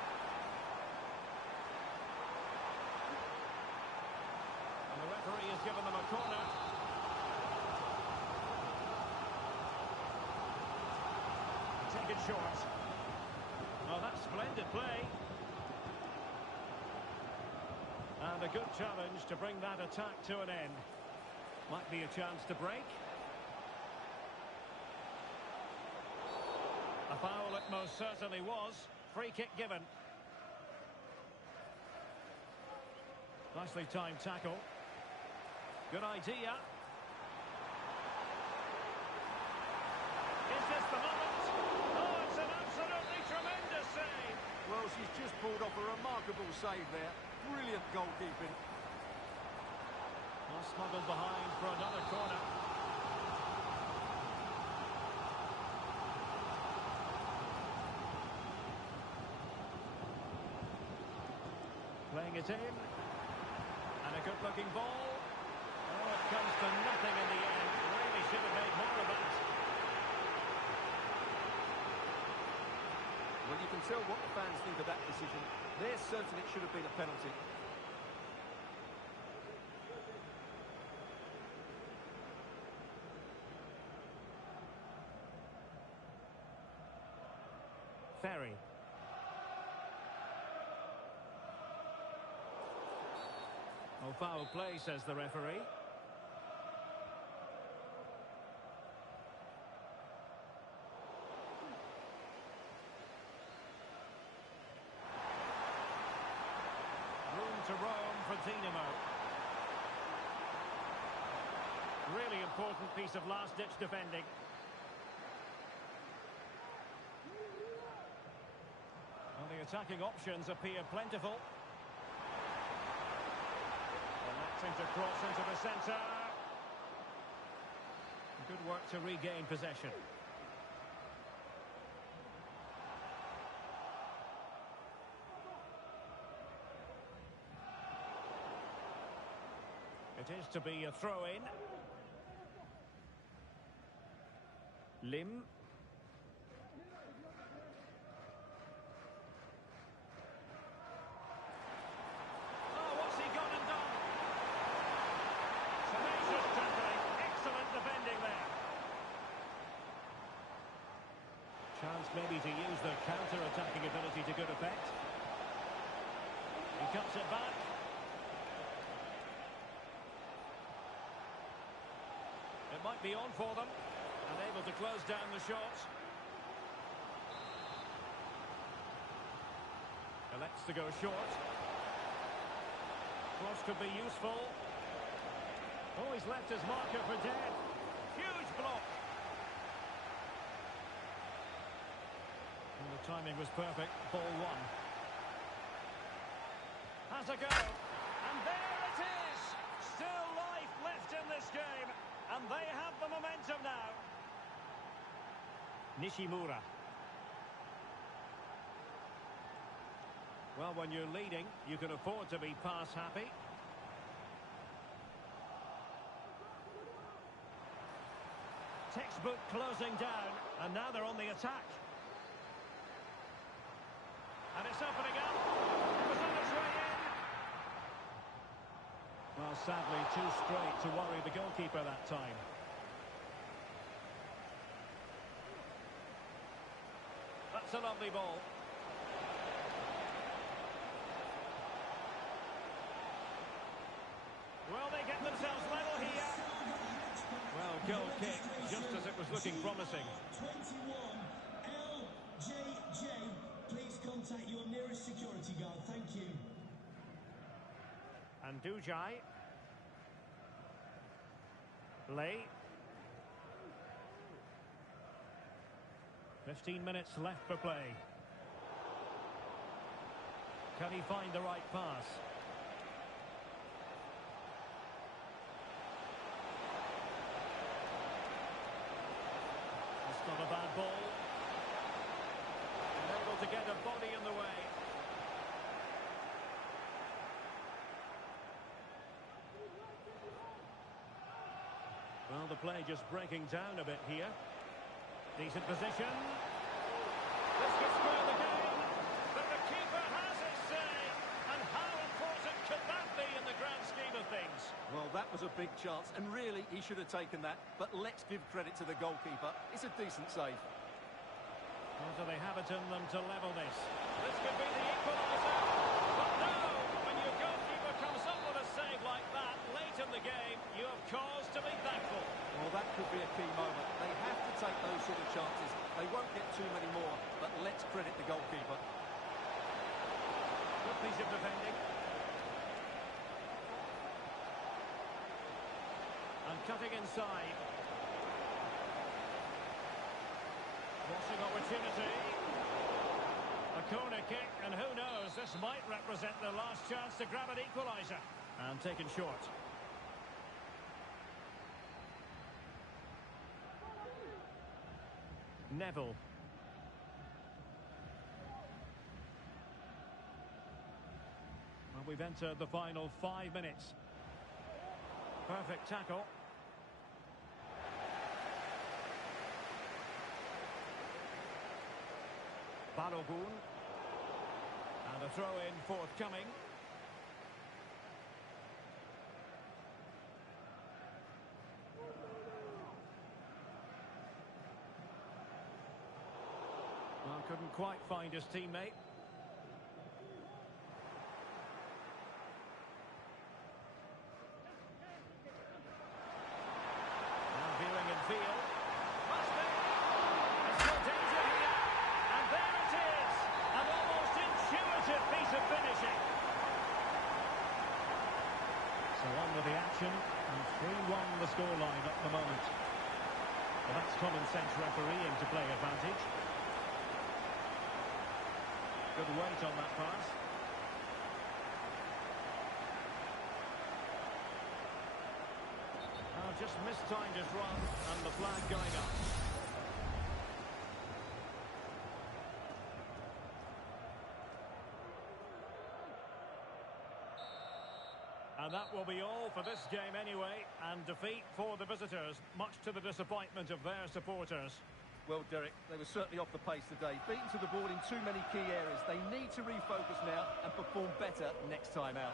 And the referee has given them a corner. Take it short. Oh, that's splendid play. And a good challenge to bring that attack to an end. Might be a chance to break. A foul it most certainly was. Free kick given. Nicely timed tackle. Good idea. Is this the moment? Oh, it's an absolutely tremendous save. Well, she's just pulled off a remarkable save there. Brilliant goalkeeping. Well, smuggled behind for another corner. Playing it in. And a good-looking ball. Oh, it comes to nothing in the end. Really should have made more of that. Well, you can tell what the fans think of that decision. They're certain it should have been a penalty. Perry. Oh, foul play, says the referee. Room to roam for Dinamo. Really important piece of last-ditch defending. And the attacking options appear plentiful. To cross into the centre. Good work to regain possession. It is to be a throw-in. Lim. Chance maybe to use the counter-attacking ability to good effect. He cuts it back. It might be on for them. Unable to close down the shot. Elects to go short. Cross could be useful. Oh, he's left his marker for dead. Huge block. And the timing was perfect. Ball one. Has a go. And there it is. Still life left in this game. And they have the momentum now. Nishimura. Well, when you're leading, you can afford to be pass happy. Textbook closing down. And now they're on the attack. And it's opening up. It was on its way in. Well, sadly, too straight to worry the goalkeeper that time. That's a lovely ball. Well, they get themselves level here. Well, goal kick, just as it was looking promising. 21, LJJ. Please contact your nearest security guard. Thank you. And Dujai. Lay. 15 minutes left for play. Can he find the right pass? It's not a bad ball. Unable to get a body in the way. Well, the play just breaking down a bit here. Decent position. This could square the game. But the keeper has his say. And how important could that be in the grand scheme of things? Well, that was a big chance, and really, he should have taken that. But let's give credit to the goalkeeper. It's a decent save. Or do they have it in them to level this? This could be the equaliser. But no, when your goalkeeper comes up with a save like that late in the game, you have cause to be thankful. Well, that could be a key moment. They have to take those sort of chances. They won't get too many more, but let's credit the goalkeeper. Good piece of defending. And cutting inside. Crossing opportunity. A corner kick, and who knows, this might represent the last chance to grab an equaliser. And taken short. Neville. Well, we've entered the final 5 minutes. Perfect tackle. Balogun. And a throw-in forthcoming. Well, couldn't quite find his teammate. Now viewing in field. Must be! There's still danger here. And there it is! An almost intuitive piece of finishing. So on with the action, and 3-1 the scoreline at the moment. Well, that's common sense refereeing to play advantage. Good weight on that pass. Just mistimed his run, and the flag going up. And that will be all for this game anyway, and defeat for the visitors, much to the disappointment of their supporters. Well, Derek, they were certainly off the pace today. Beaten to the ball in too many key areas. They need to refocus now and perform better next time out.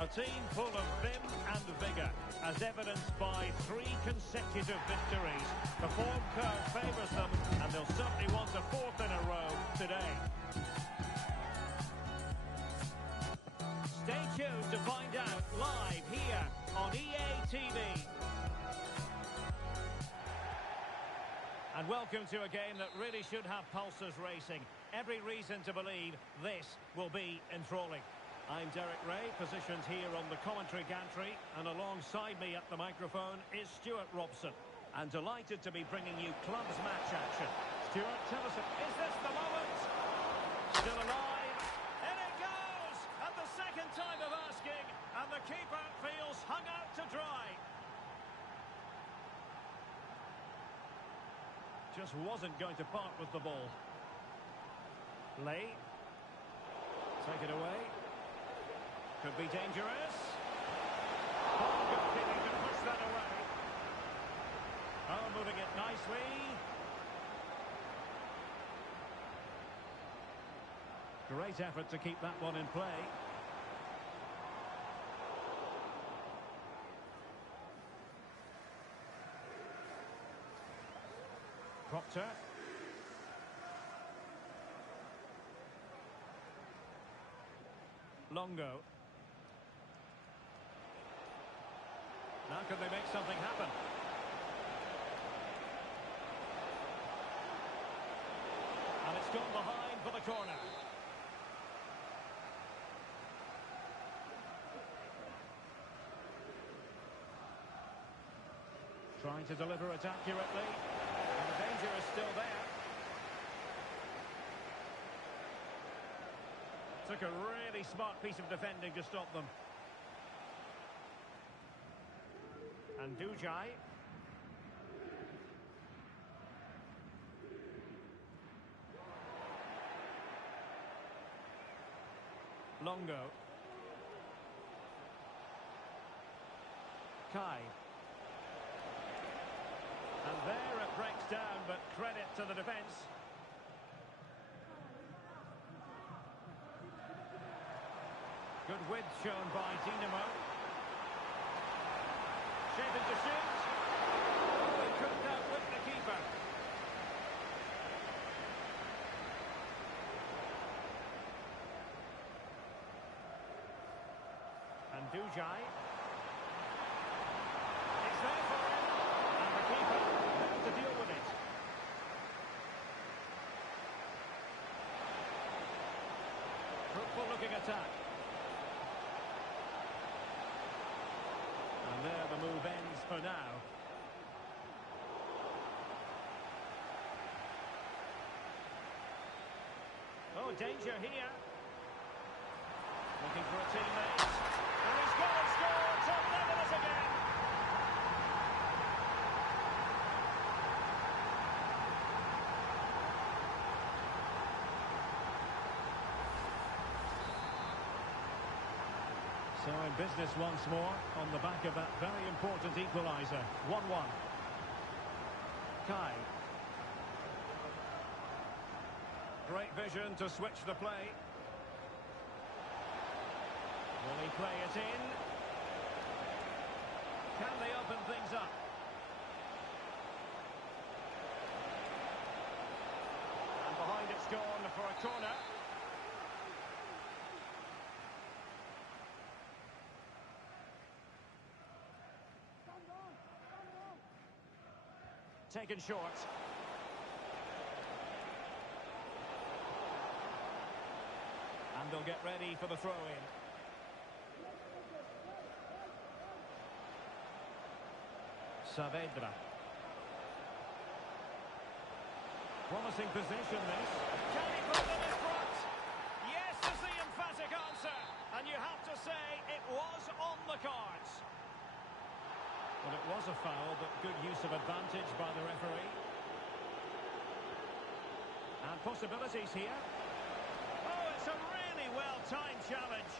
A team full of vim and vigour, as evidenced by 3 consecutive victories. The form curve favours them, and they'll certainly want a 4th in a row today. Stay tuned to find out live here on EA TV. And welcome to a game that really should have pulses racing. Every reason to believe this will be enthralling. I'm Derek Ray, positioned here on the commentary gantry, and alongside me at the microphone is Stuart Robson. And delighted to be bringing you clubs match action. Stuart, tell us, is this the moment? Still alive? In it goes! At the second time of asking, and the keeper feels hung out to dry. Just wasn't going to part with the ball. Lee. Take it away. Could be dangerous. Oh, good keeping to push that away. Oh, moving it nicely. Great effort to keep that one in play. Proctor. Longo. Now can they make something happen? And it's gone behind for the corner. Trying to deliver it accurately. And the danger is still there. Took a really smart piece of defending to stop them. And Dujai. Longo. Kai. And there it breaks down, but credit to the defence. Good width shown by Dinamo. Shaping to shoot. Oh, he couldn't outwit the keeper. And Dujai. It's there for him. And the keeper there to deal with it. Fruitful looking attack. And there the move ends for now. Oh, danger here. Looking for a teammate. And he's got and scored to level us again. So in business once more, on the back of that very important equaliser. 1-1. Kai. Great vision to switch the play. Will he play it in? Can they open things up? And behind it's gone for a corner. Taken short. And they'll get ready for the throw-in. Saavedra. Promising position, this. Can he put them in front? Yes is the emphatic answer. And you have to say it was on the cards. Well, it was a foul, but good use of advantage by the referee. And possibilities here. Oh, it's a really well-timed challenge.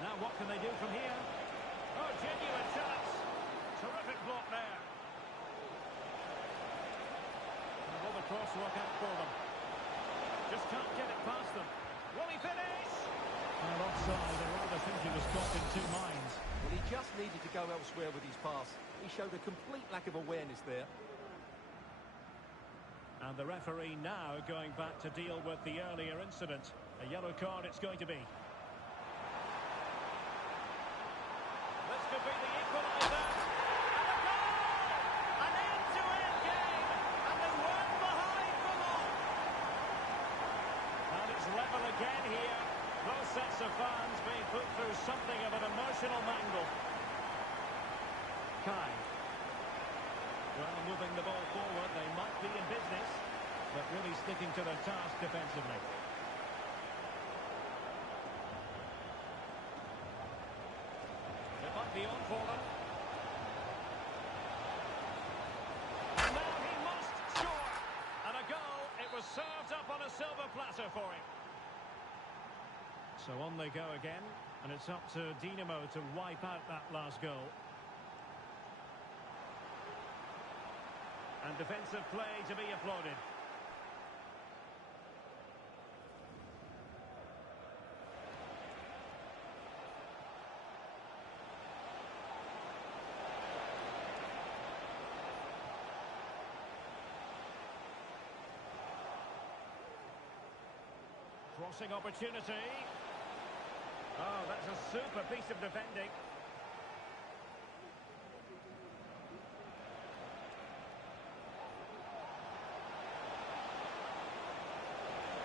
Now what can they do from here? Oh, genuine chance. Terrific block there. And will the cross work out for them? Just can't get it past them. Will he finish? And offside, I rather think he was caught in two minds. Well, he just needed to go elsewhere with his pass. He showed a complete lack of awareness there. And the referee now going back to deal with the earlier incident. A yellow card it's going to be. This could be the equaliser. And a goal! An end-to-end game. And they weren't behind for long. And it's level again here. Both sets of fans being put through something of an emotional mangle. Kai. Well, moving the ball forward, they might be in business, but really sticking to their task defensively. It might be on for them. And now he must score. And a goal, it was served up on a silver platter for him. So on they go again, and it's up to Dinamo to wipe out that last goal. And defensive play to be applauded. Crossing opportunity. Oh, that's a super piece of defending.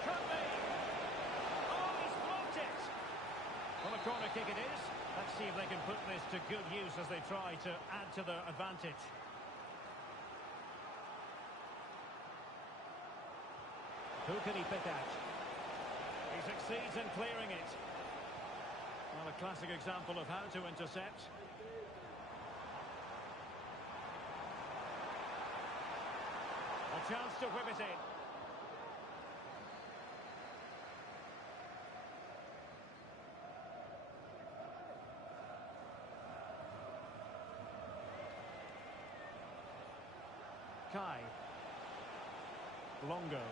Could be. Oh, he's blocked it. Well, a corner kick it is. Let's see if they can put this to good use as they try to add to their advantage. Who can he pick out? He succeeds in clearing it. Well, a classic example of how to intercept. A chance to whip it in. Kai. Longo.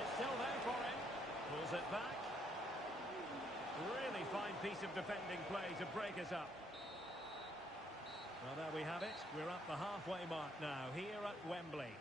It's still there for him. Pulls it back. Really fine piece of defending play to break it up. Well, there we have it. We're at the halfway mark now, here at Wembley.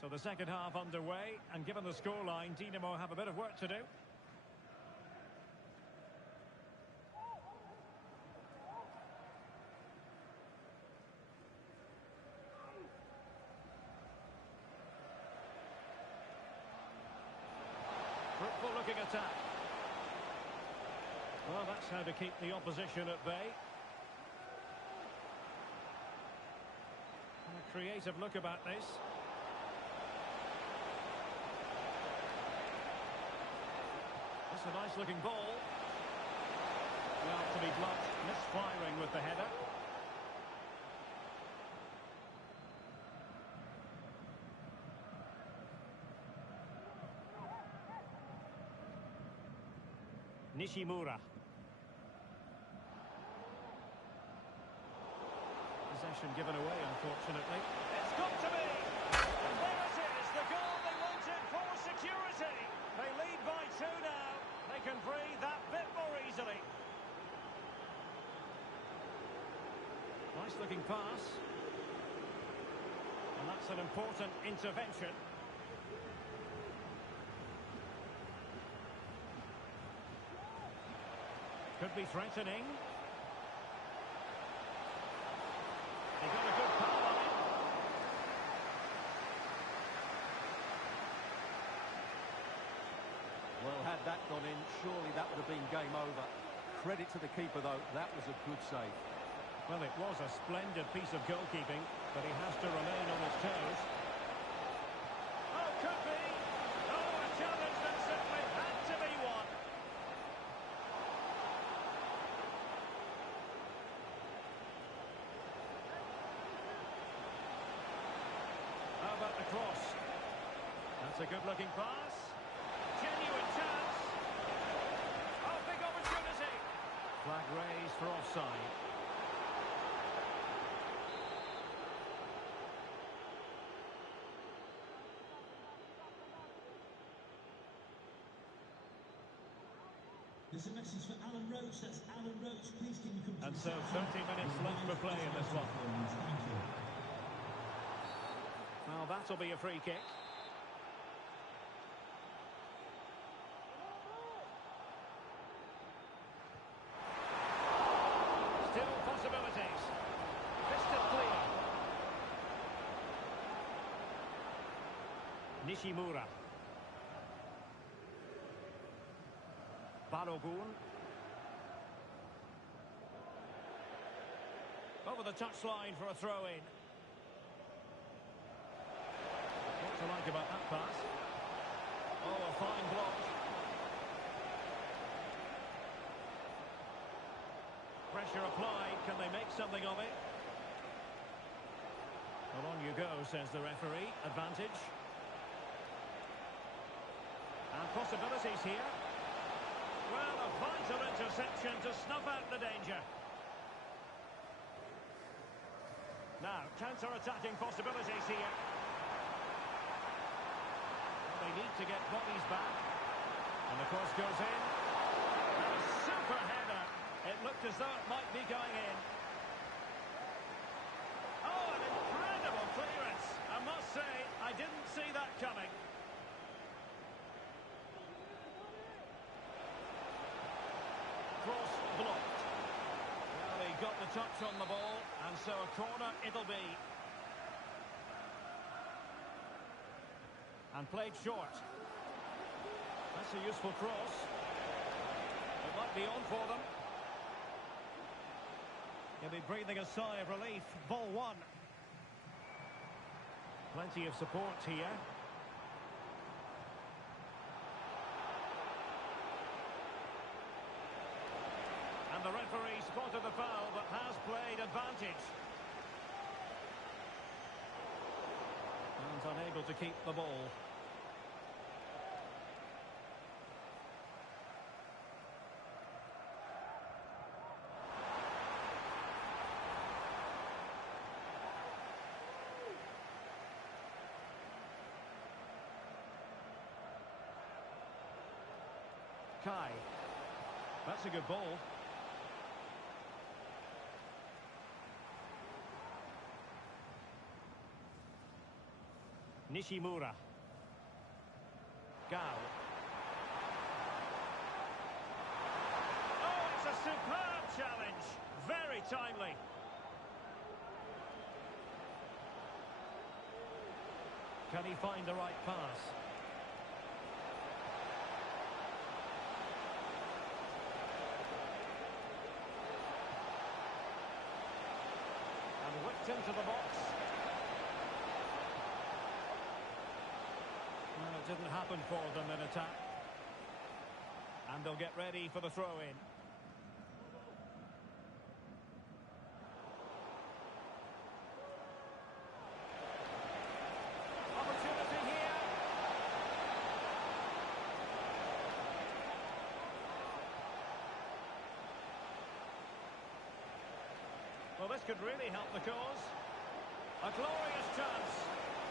So the second half underway, and given the scoreline, Dinamo have a bit of work to do. Fruitful looking attack. Well, that's how to keep the opposition at bay. And a creative look about this. It's a nice looking ball. Well, to be blunt, misfiring with the header. Nishimura. Possession given away, unfortunately. It's got to be! And there it is, the goal they wanted for security. They lead by 2 now. They can breathe that bit more easily. Nice looking pass. And that's an important intervention. Could be threatening. He got a good power on it. Well, had that gone in, surely that would have been game over. Credit to the keeper, though. That was a good save. Well, it was a splendid piece of goalkeeping, but he has to remain on his toes. Oh, could be. Oh, a challenge that simply had to be won. How about the cross? That's a good-looking pass. Genuine chance. Oh, big opportunity. Flag raised for offside. There's a message for Alan Roach. That's Alan Roach. Please can you come to And the so second 30 minutes left for play in this one. Thank you. Well, that'll be a free kick. Still possibilities. Crystal clear. Nishimura. Balogun. Over the touchline for a throw-in. What to like about that pass? Oh, a fine block. Pressure applied. Can they make something of it? Well, on you go, says the referee. Advantage. And possibilities here. Well, a vital interception to snuff out the danger. Now, counter-attacking possibilities here. They need to get bodies back. And the cross goes in. And a super header. It looked as though it might be going in. Oh, an incredible clearance. I must say, I didn't see that coming. Cross blocked. Well, he got the touch on the ball, and so a corner it'll be. And played short. That's a useful cross. It might be on for them. He'll be breathing a sigh of relief. Ball one. Plenty of support here. And the referee spotted the foul, but has played advantage. And unable to keep the ball. Kai. That's a good ball. Nishimura. Gao. Oh, it's a superb challenge. Very timely. Can he find the right pass? And whipped into the box. Well, it didn't happen for them in attack. And they'll get ready for the throw-in. Opportunity here. Well, this could really help the cause. A glorious chance.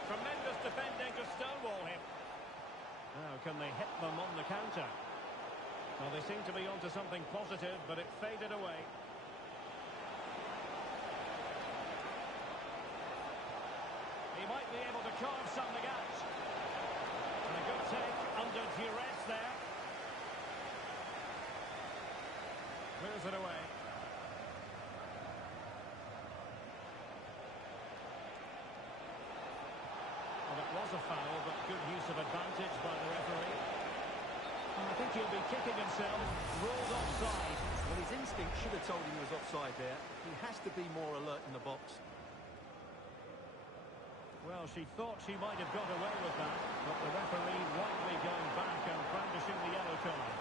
Tremendous defending to stonewall him. Now, can they hit them on the counter? Well, they seem to be onto something positive, but it faded away. He might be able to carve something out. And a good take under duress there. Clears it away. Well, it was a foul, but good use of advantage by the referee. I think he'll be kicking himself. Ruled offside. Well, his instinct should have told him he was offside there. He has to be more alert in the box. Well, she thought she might have got away with that, but the referee rightly going back and brandishing the yellow card.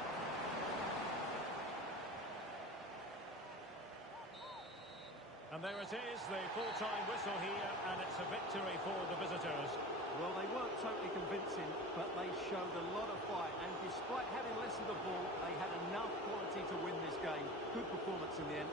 And there it is, the full-time whistle here, and it's a victory for the visitors. Well, they weren't totally convincing, but they showed a lot of fight, and despite having less of the ball, they had enough quality to win this game. Good performance in the end.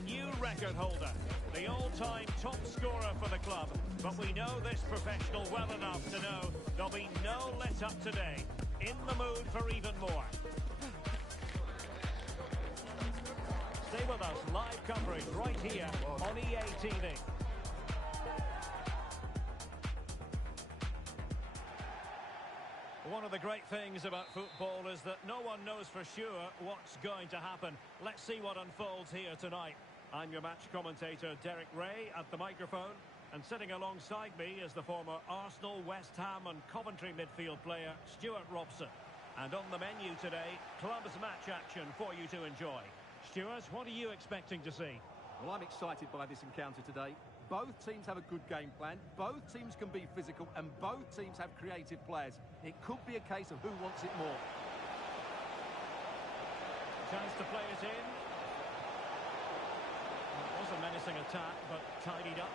A new record holder, the all-time top scorer for the club. But we know this professional well enough to know there'll be no let-up today. In the mood for even more. Stay with us, live coverage right here on EA TV. One of the great things about football is that no one knows for sure what's going to happen. Let's see what unfolds here tonight. I'm your match commentator, Derek Ray, at the microphone. And sitting alongside me is the former Arsenal, West Ham and Coventry midfield player, Stuart Robson. And on the menu today, clubs match action for you to enjoy. Stuart, what are you expecting to see? Well, I'm excited by this encounter today. Both teams have a good game plan, both teams can be physical, and both teams have creative players. It could be a case of who wants it more. Chance to play it in. It was a menacing attack, but tidied up.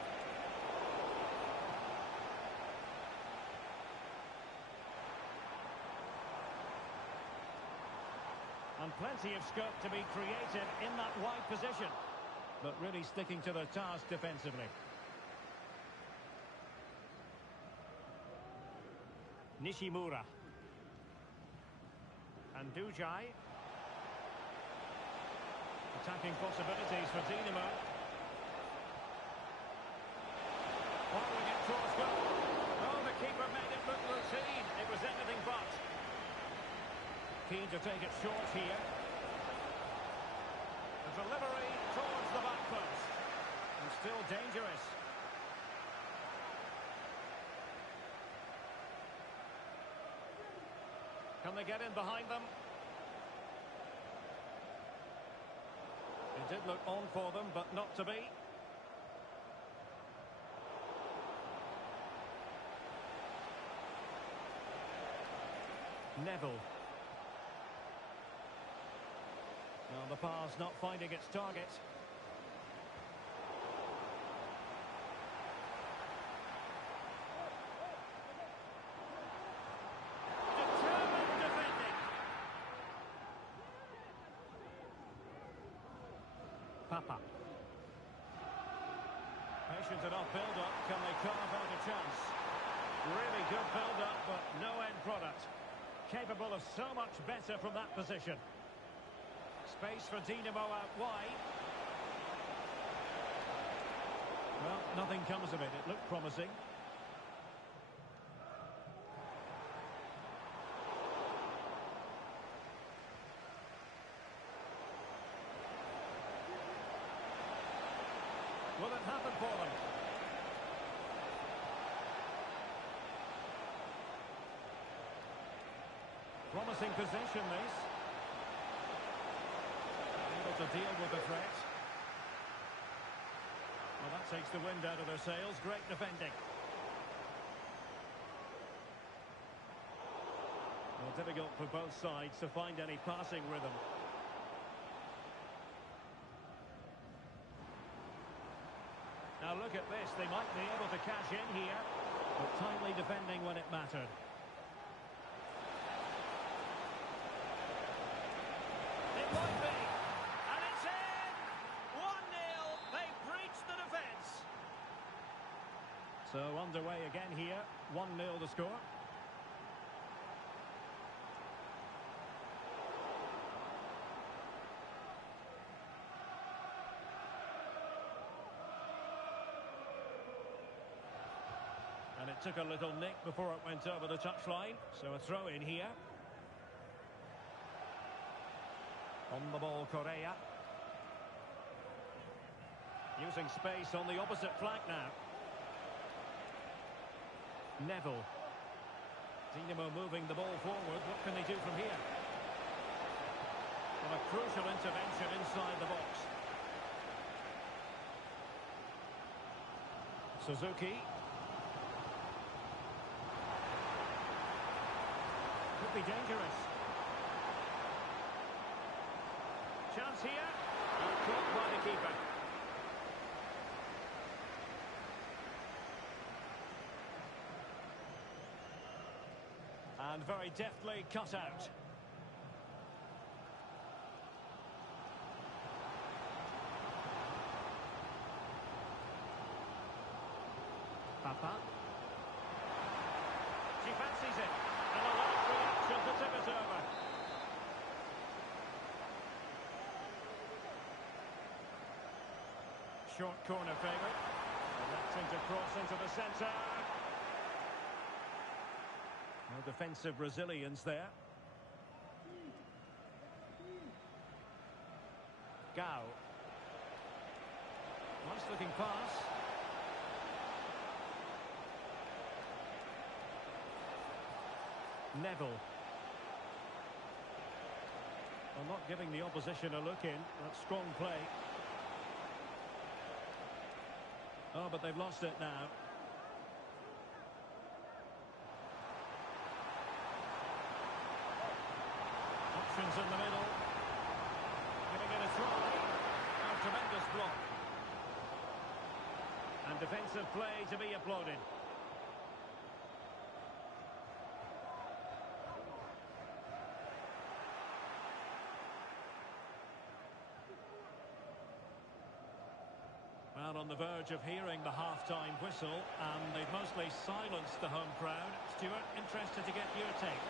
And plenty of scope to be creative in that wide position. But really sticking to the task defensively. Nishimura. And Dujai. Attacking possibilities for Dinamo. Following it towards goal. Oh, the keeper made it look routine. It was anything but. Keen to take it short here. The delivery towards the back post. And still dangerous. Can they get in behind them? It did look on for them, but not to be. Neville. Well, the pass not finding its target. Determined defending. Papa. Patient enough build-up. Can they carve out a chance? Really good build-up, but no end product. Capable of so much better from that position. Space for Dinamo out wide. Well, nothing comes of it. It looked promising. Will it happen for them? Promising position, this. To deal with the threat. Well, that takes the wind out of their sails. Great defending. Well, difficult for both sides to find any passing rhythm. Now look at this. They might be able to cash in here, but timely defending when it mattered. It might be. So underway again here, 1-0 the score. And it took a little nick before it went over the touchline, so a throw in here. On the ball, Correa. Using space on the opposite flank now. Neville. Dinamo moving the ball forward. What can they do from here? Well, a crucial intervention inside the box. Suzuki. Could be dangerous. Chance here. Caught by the keeper. And very deftly cut out. short corner favourite. Electing to cross into the centre. No defensive resilience there. Gao. Nice looking pass. Neville. Well, not giving the opposition a look in. That's strong play. Oh, but they've lost it now. Options in the middle. Giving it a try. A tremendous block. And defensive play to be applauded. Well, on the verge of hearing the half-time whistle, and they've mostly silenced the home crowd. Stuart, interested to get your take.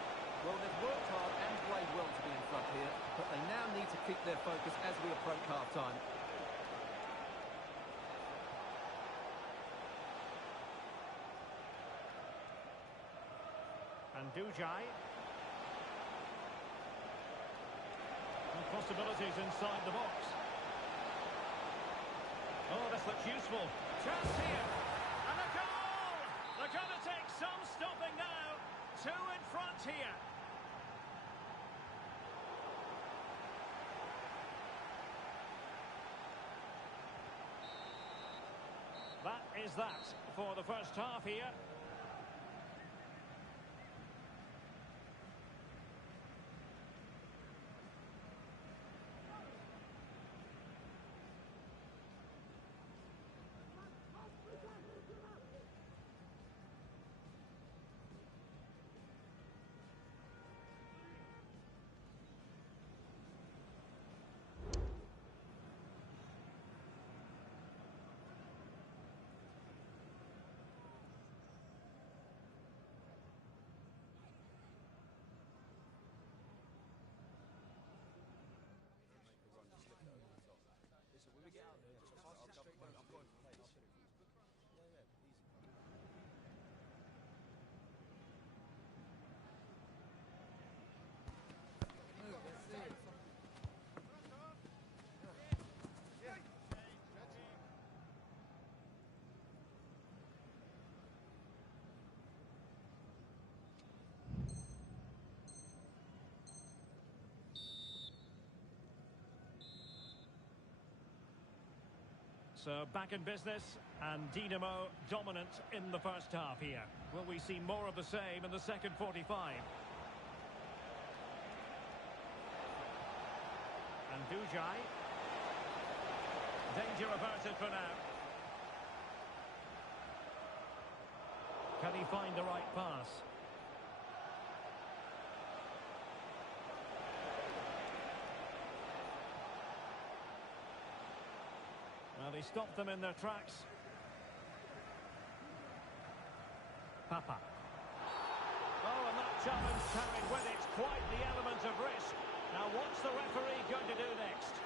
Well, they've worked hard and played well to be in front here, but they now need to keep their focus as we approach half-time. And Dujai. And possibilities inside the box. Oh, this looks useful. Chance here. And a goal! They're going to take some stopping now. Two in front here. That is that for the first half here. So back in business, and Dinamo dominant in the first half here. Will we see more of the same in the second 45? And Dujai. Danger averted for now. Can he find the right pass? Well, he stopped them in their tracks. Papa. Oh, and that challenge carried with it quite the element of risk. Now, what's the referee going to do next?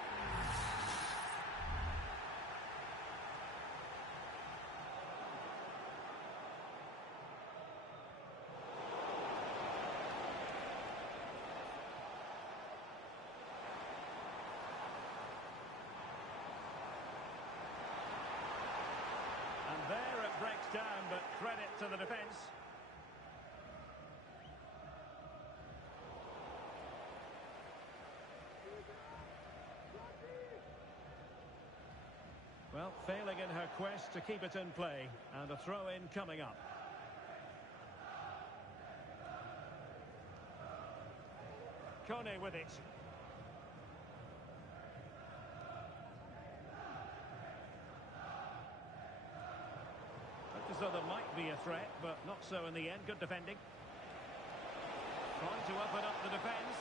There it breaks down, but credit to the defence. Well, failing in her quest to keep it in play, and a throw-in coming up. Kone with it. So there might be a threat, but not so in the end. Good defending. Trying to open up the defence.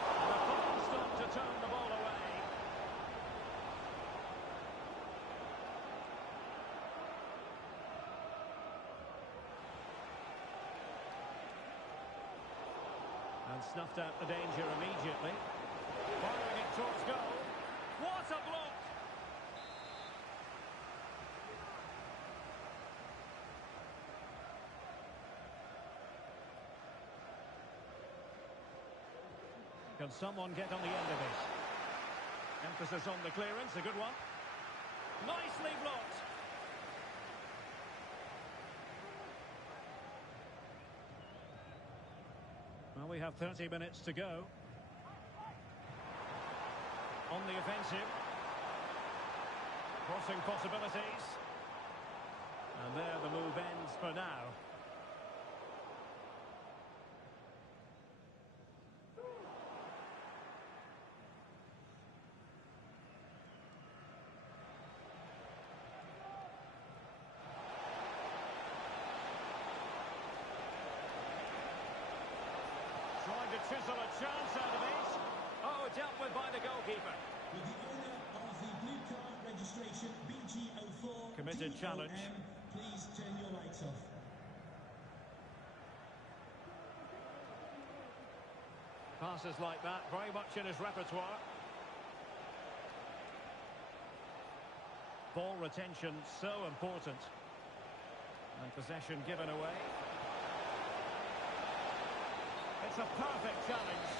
And a fine stop to turn the ball away. And snuffed out the danger immediately. Firing it towards goal. What a block! Can someone get on the end of it? Emphasis on the clearance, a good one. Nicely blocked. Well, we have 30 minutes to go. On the offensive. Crossing possibilities. And there the move ends for now. Trying to chisel a chance out of it. Oh, dealt with by the goalkeeper. With the owner of the blue card registration, BG04. Committed challenge. Please turn your lights off. Passes like that, very much in his repertoire. Ball retention, so important. And possession given away. It's a perfect challenge.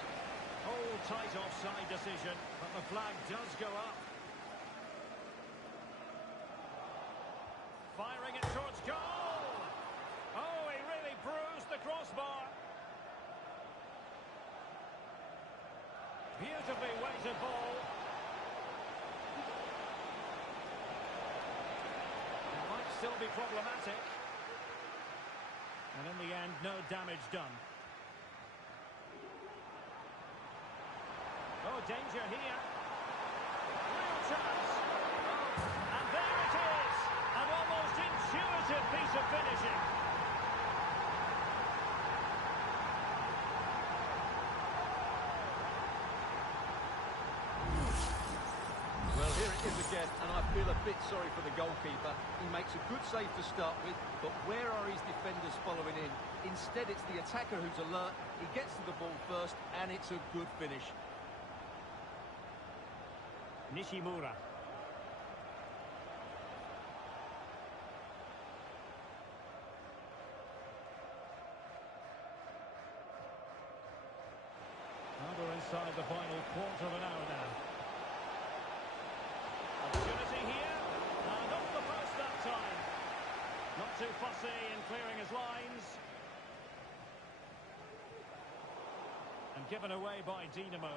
Hold tight offside decision, but the flag does go up. Firing it towards goal! Oh, he really bruised the crossbar. Beautifully weighted ball. It might still be problematic. And in the end, no damage done. Oh, danger here. Real chance. Oh, and there it is. An almost intuitive piece of finishing. Well, here it is again, and I feel a bit sorry for the goalkeeper. He makes a good save to start with, but where are his defenders following in? Instead, it's the attacker who's alert. He gets to the ball first, and it's a good finish. Nishimura. We're inside the final quarter of an hour now. Opportunity here. Not the post that time. Not too fussy in clearing his lines. And given away by Dinamo.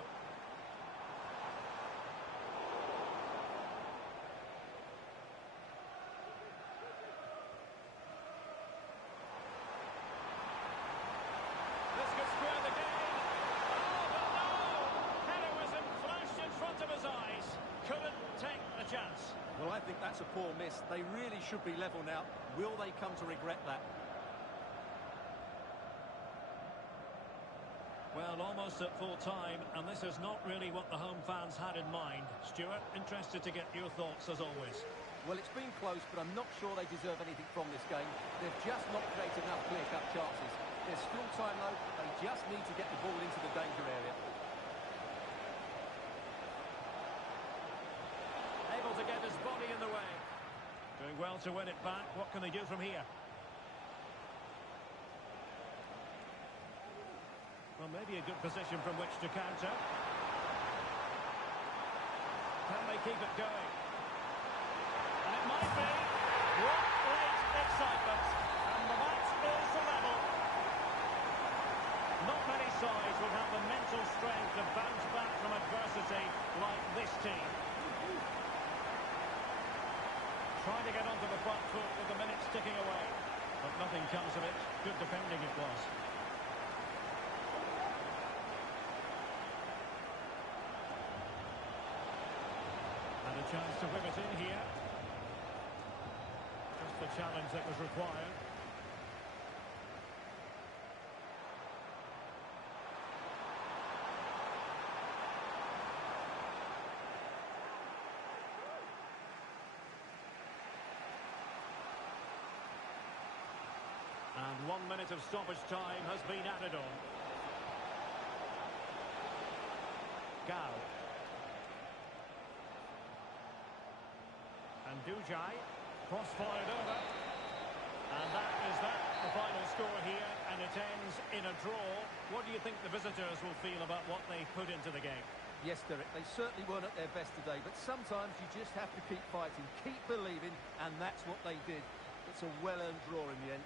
This could square the game. Oh, but no! Heroism flashed in front of his eyes. Couldn't take the chance. Well, I think that's a poor miss. They really should be level now. Will they come to regret that? Well, almost at full time, and this is not really what the home fans had in mind. Stuart, interested to get your thoughts as always. Well, it's been close, but I'm not sure they deserve anything from this game. They've just not created enough clear-cut chances. There's still time, though. They just need to get the ball into the danger area. Able to get his body in the way. Doing well to win it back. What can they do from here? Well, maybe a good position from which to counter. Can they keep it going? And it might be. What great excitement. And the match is level. Not many sides will have the mental strength to bounce back from adversity like this team. Trying to get onto the front foot with the minutes ticking away. But nothing comes of it. Good defending it was. And a chance to whip it in here. Just the challenge that was required. And 1 minute of stoppage time has been added on. Gao. And Dujai. Cross-fired over. And that is that, the final score here, and it ends in a draw. What do you think the visitors will feel about what they put into the game? Yes, Derek, they certainly weren't at their best today, but sometimes you just have to keep fighting, keep believing, and that's what they did. It's a well-earned draw in the end.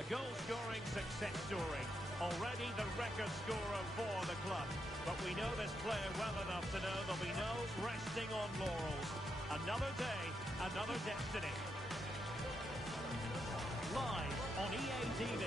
A goal-scoring success story. Already the record scorer for the club. But we know this player well enough to know there'll be no resting on laurels. Another day, another destiny. Live on EA TV.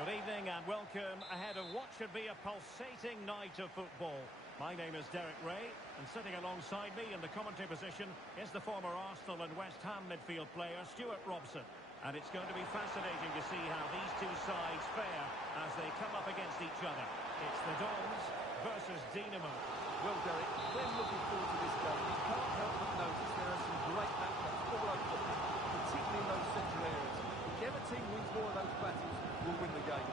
Good evening and welcome ahead of what should be a pulsating night of football. My name is Derek Ray, and sitting alongside me in the commentary position is the former Arsenal and West Ham midfield player, Stuart Robson. And it's going to be fascinating to see how these two sides fare as they come up against each other. It's the Dons versus Dinamo. Well, Derek, when looking forward to this game, you can't help but notice there are some great matchups all over the pitch, particularly in those central areas. Whichever team wins more of those battles will win the game.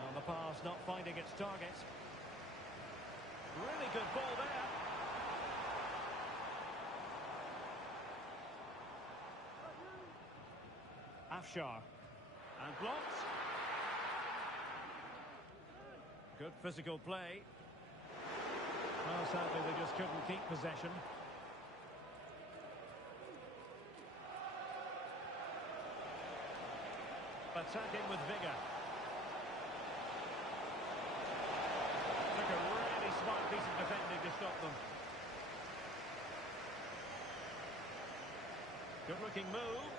And the pass not finding its target. Really good ball there. Afshar. And blocked. Good physical play. Well, sadly, they just couldn't keep possession. Attacking with vigour. Took a really smart piece of defending to stop them. Good-looking move.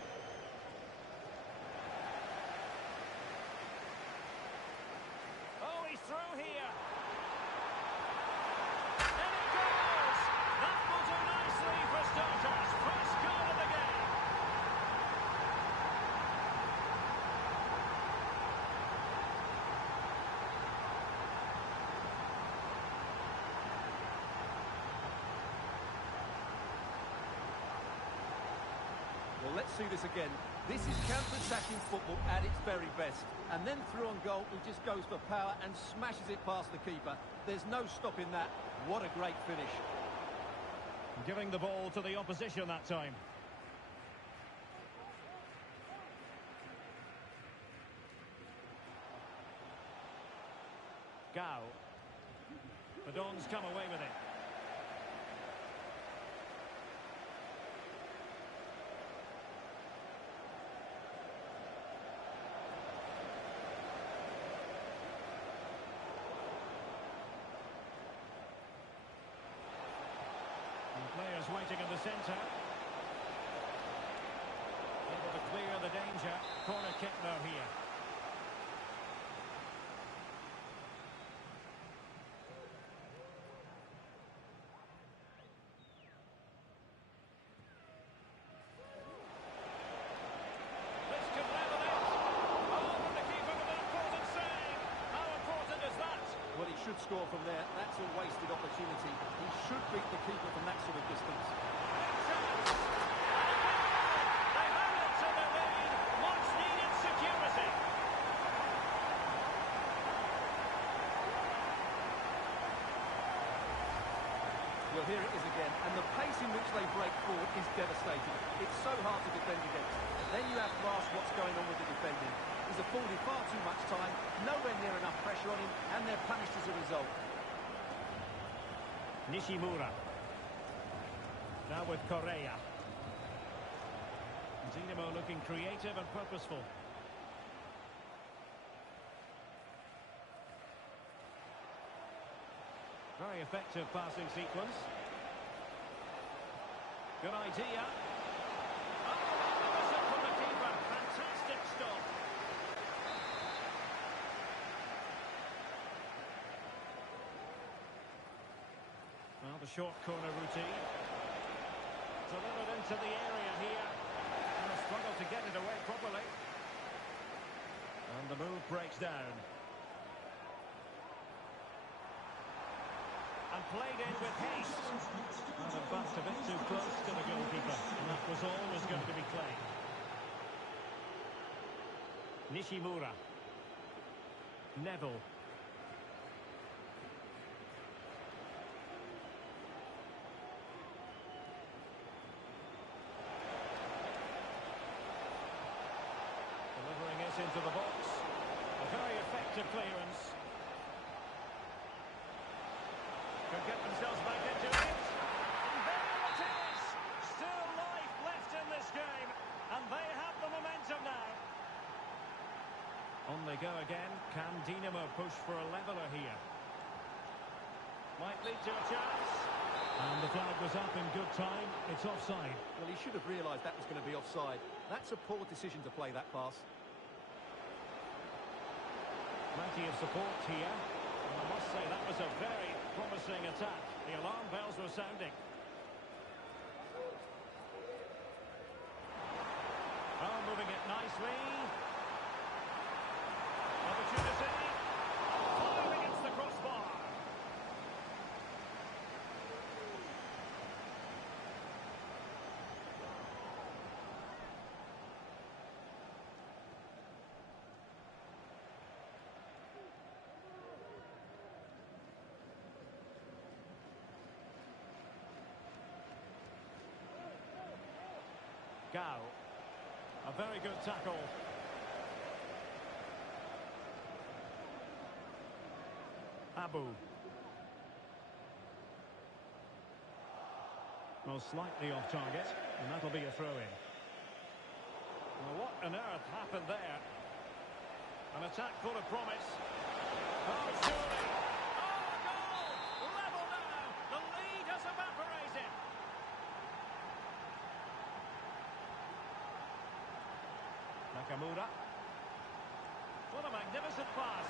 Oh, he's through here. And it goes! That will do nicely for starters. First goal of the game. Well, let's see this again. This is counter-attacking football at its very best. And then through on goal, he just goes for power and smashes it past the keeper. There's no stopping that. What a great finish. Giving the ball to the opposition that time. Gao. The Dons come away with it. Players waiting in the centre. Able to clear the danger. Corner kick though here. This could level it. Oh, and the keeper with an important save. How important is that? Well, he should score from there. That's a wasted opportunity. He should beat the keeper from that sort of distance. They have it to the lead. Much needed security. Well, here it is again, and the pace in which they break forward is devastating. It's so hard to defend against. Then you have to ask what's going on with the defending. He's afforded far too much time, nowhere near enough pressure on him, and they're punished as a result. Nishimura. Now with Correa. Dinamo looking creative and purposeful. Very effective passing sequence. Good idea. Oh, magnificent from the keeper. Fantastic stop. Well, the short corner routine. Delivered into the area here. And a struggle to get it away properly. And the move breaks down. And played in with haste. And in fact, a bit too close to the goalkeeper. And that was always going to be played. Nishimura. Neville. Delivering it into the box. A very effective clearance. Could get themselves back into it. And there it is! Still life left in this game. And they have the momentum now. On they go again. Can Dinamo push for a leveller here? Might lead to a chance. And the flag was up in good time. It's offside. Well, he should have realised that was going to be offside. That's a poor decision to play that pass. Plenty of support here. And I must say that was a very promising attack. The alarm bells were sounding. Oh, moving it nicely. Opportunity. Firing against the crossbar. Gao. A very good tackle. Abu. Well, slightly off target, and that'll be a throw-in. Well, what on earth happened there? An attack full of promise. Oh, surely! Oh, a goal! Level now! The lead has evaporated! Nakamura. What a magnificent pass.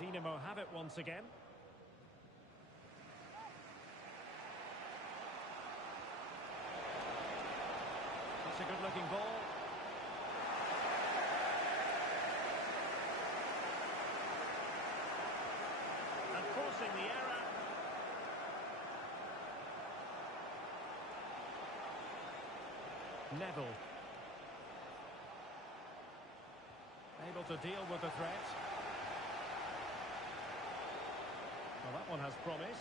Dinamo have it once again. That's a good-looking ball. And forcing the error. Neville. Able to deal with the threat. Well, that one has promise.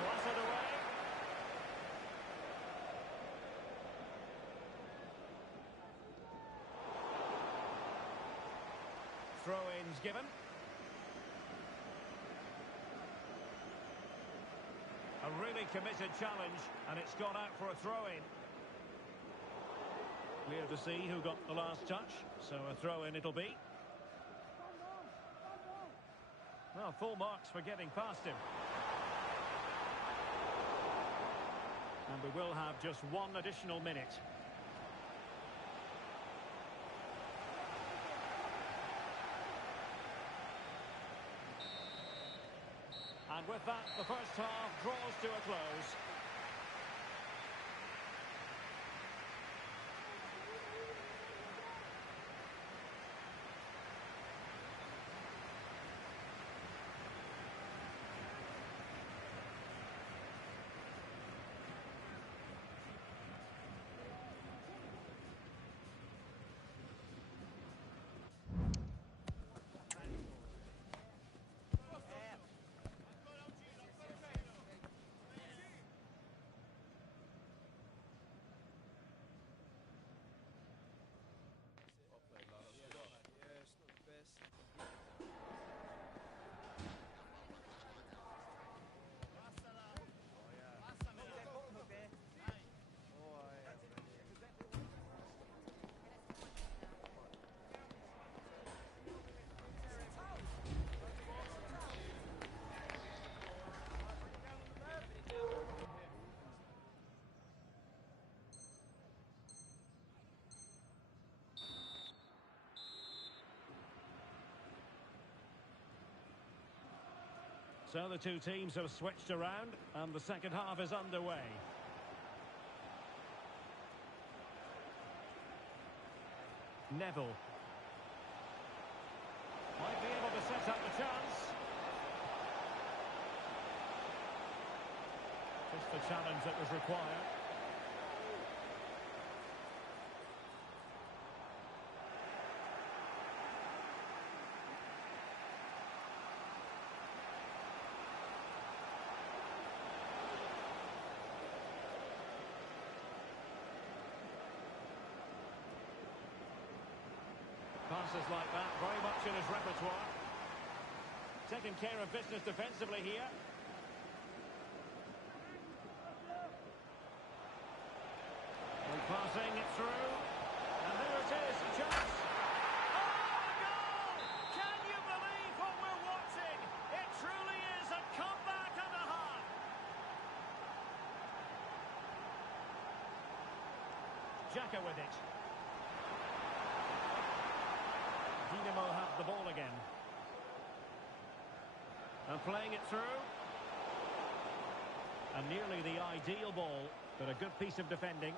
Blasted away. Throw-ins given. A really committed challenge, and it's gone out for a throw-in. Clear to see who got the last touch, so a throw-in it'll be. Well, full marks for getting past him. And we will have just one additional minute. And with that, the first half draws to a close. So the two teams have switched around, and the second half is underway. Neville. Might be able to set up the chance. Just the challenge that was required. Passes like that, very much in his repertoire. Taking care of business defensively here. And passing it through. And there it is, a chance. Oh, a goal! Can you believe what we're watching? It truly is a comeback and a half. Xhaka with it. Dinamo have the ball again. And playing it through. And nearly the ideal ball, but a good piece of defending.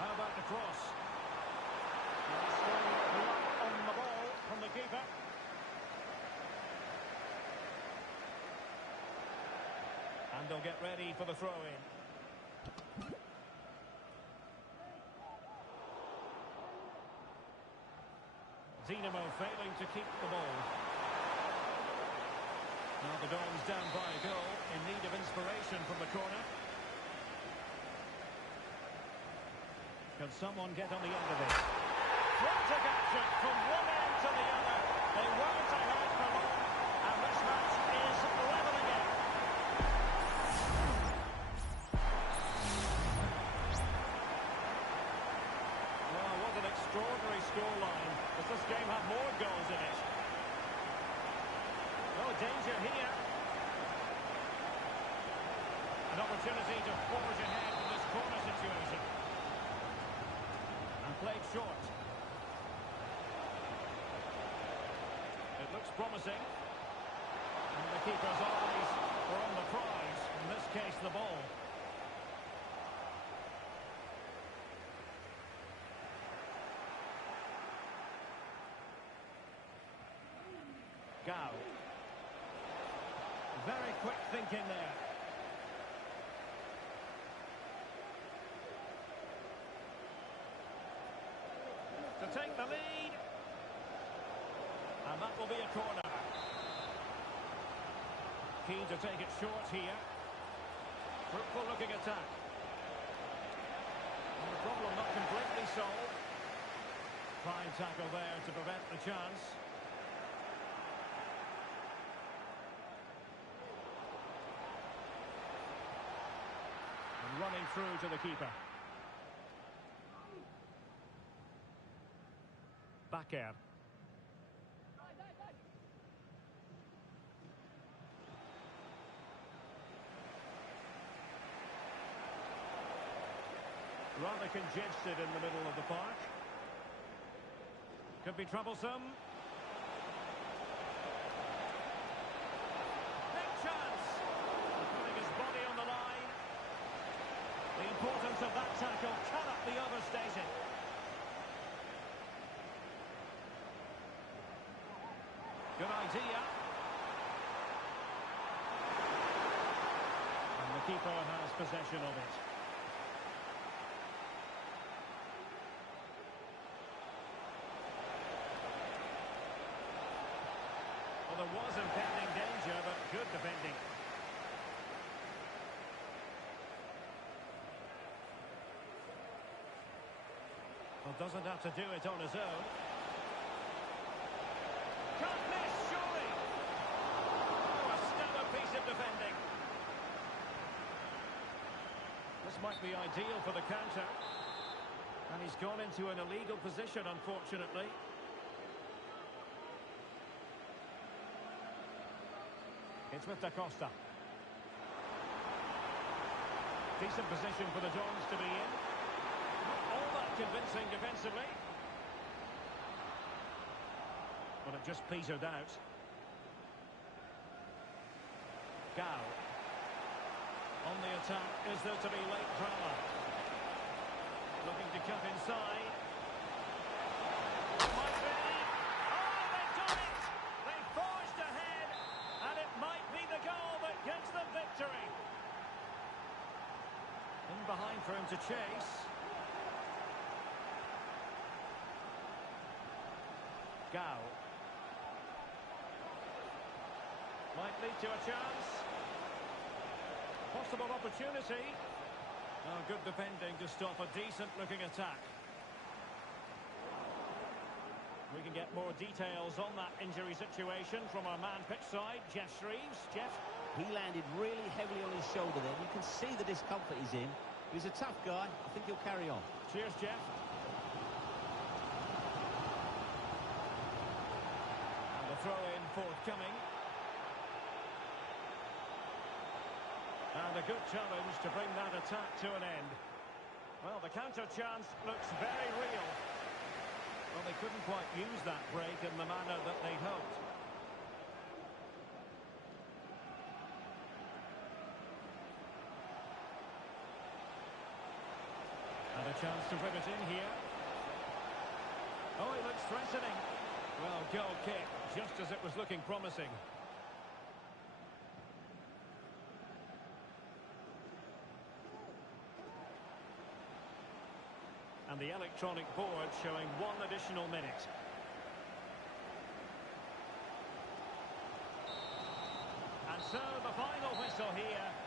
How about the cross? On the ball from the keeper. And they'll get ready for the throw-in. Dinamo failing to keep the ball. Now the Dons down by a goal, in need of inspiration from the corner. Can someone get on the end of it? Frantic action from one end to the other. They weren't ahead for long, and this match is level again. Well, what an extraordinary scoreline. Does this game have more goals in it? Oh, danger here. An opportunity to forge ahead in this corner situation. And played short. It looks promising. And the keeper's eyes are on the prize. In this case, the ball. Gao. Very quick thinking there. To take the lead. And that will be a corner. Keen to take it short here. Fruitful looking attack. And the problem not completely solved. Fine tackle there to prevent the chance. Running through to the keeper. Bakker. Rather congested in the middle of the park. Could be troublesome. Big chance. Putting his body on the line. The importance of that tackle cannot be overstated. Good idea. And the keeper has possession of it. Well, there was impending danger, but good defending. Well, doesn't have to do it on his own. Can't miss, surely. Oh, a stellar piece of defending. This might be ideal for the counter. And he's gone into an illegal position, unfortunately. It's with Da Costa. Decent position for the Dons to be in. Not all that convincing defensively. But it just petered out. Gao. On the attack, is there to be late drama? Looking to cut inside. Might be. Oh, they've done it! They forged ahead, and it might be the goal that gives them victory. In behind for him to chase. Gao. Might lead to a chance. Possible opportunity. Oh, good defending to stop a decent-looking attack. We can get more details on that injury situation from our man pitch side, Geoff Shreeves. Jeff? He landed really heavily on his shoulder there. You can see the discomfort he's in. He's a tough guy. I think he'll carry on. Cheers, Jeff. And the throw-in forthcoming. And a good challenge to bring that attack to an end. Well, the counter chance looks very real. Well, they couldn't quite use that break in the manner that they'd hoped. And a chance to rip it in here. Oh, it looks threatening. Well, goal kick, just as it was looking promising. And the electronic board showing 1 additional minute. And so the final whistle here.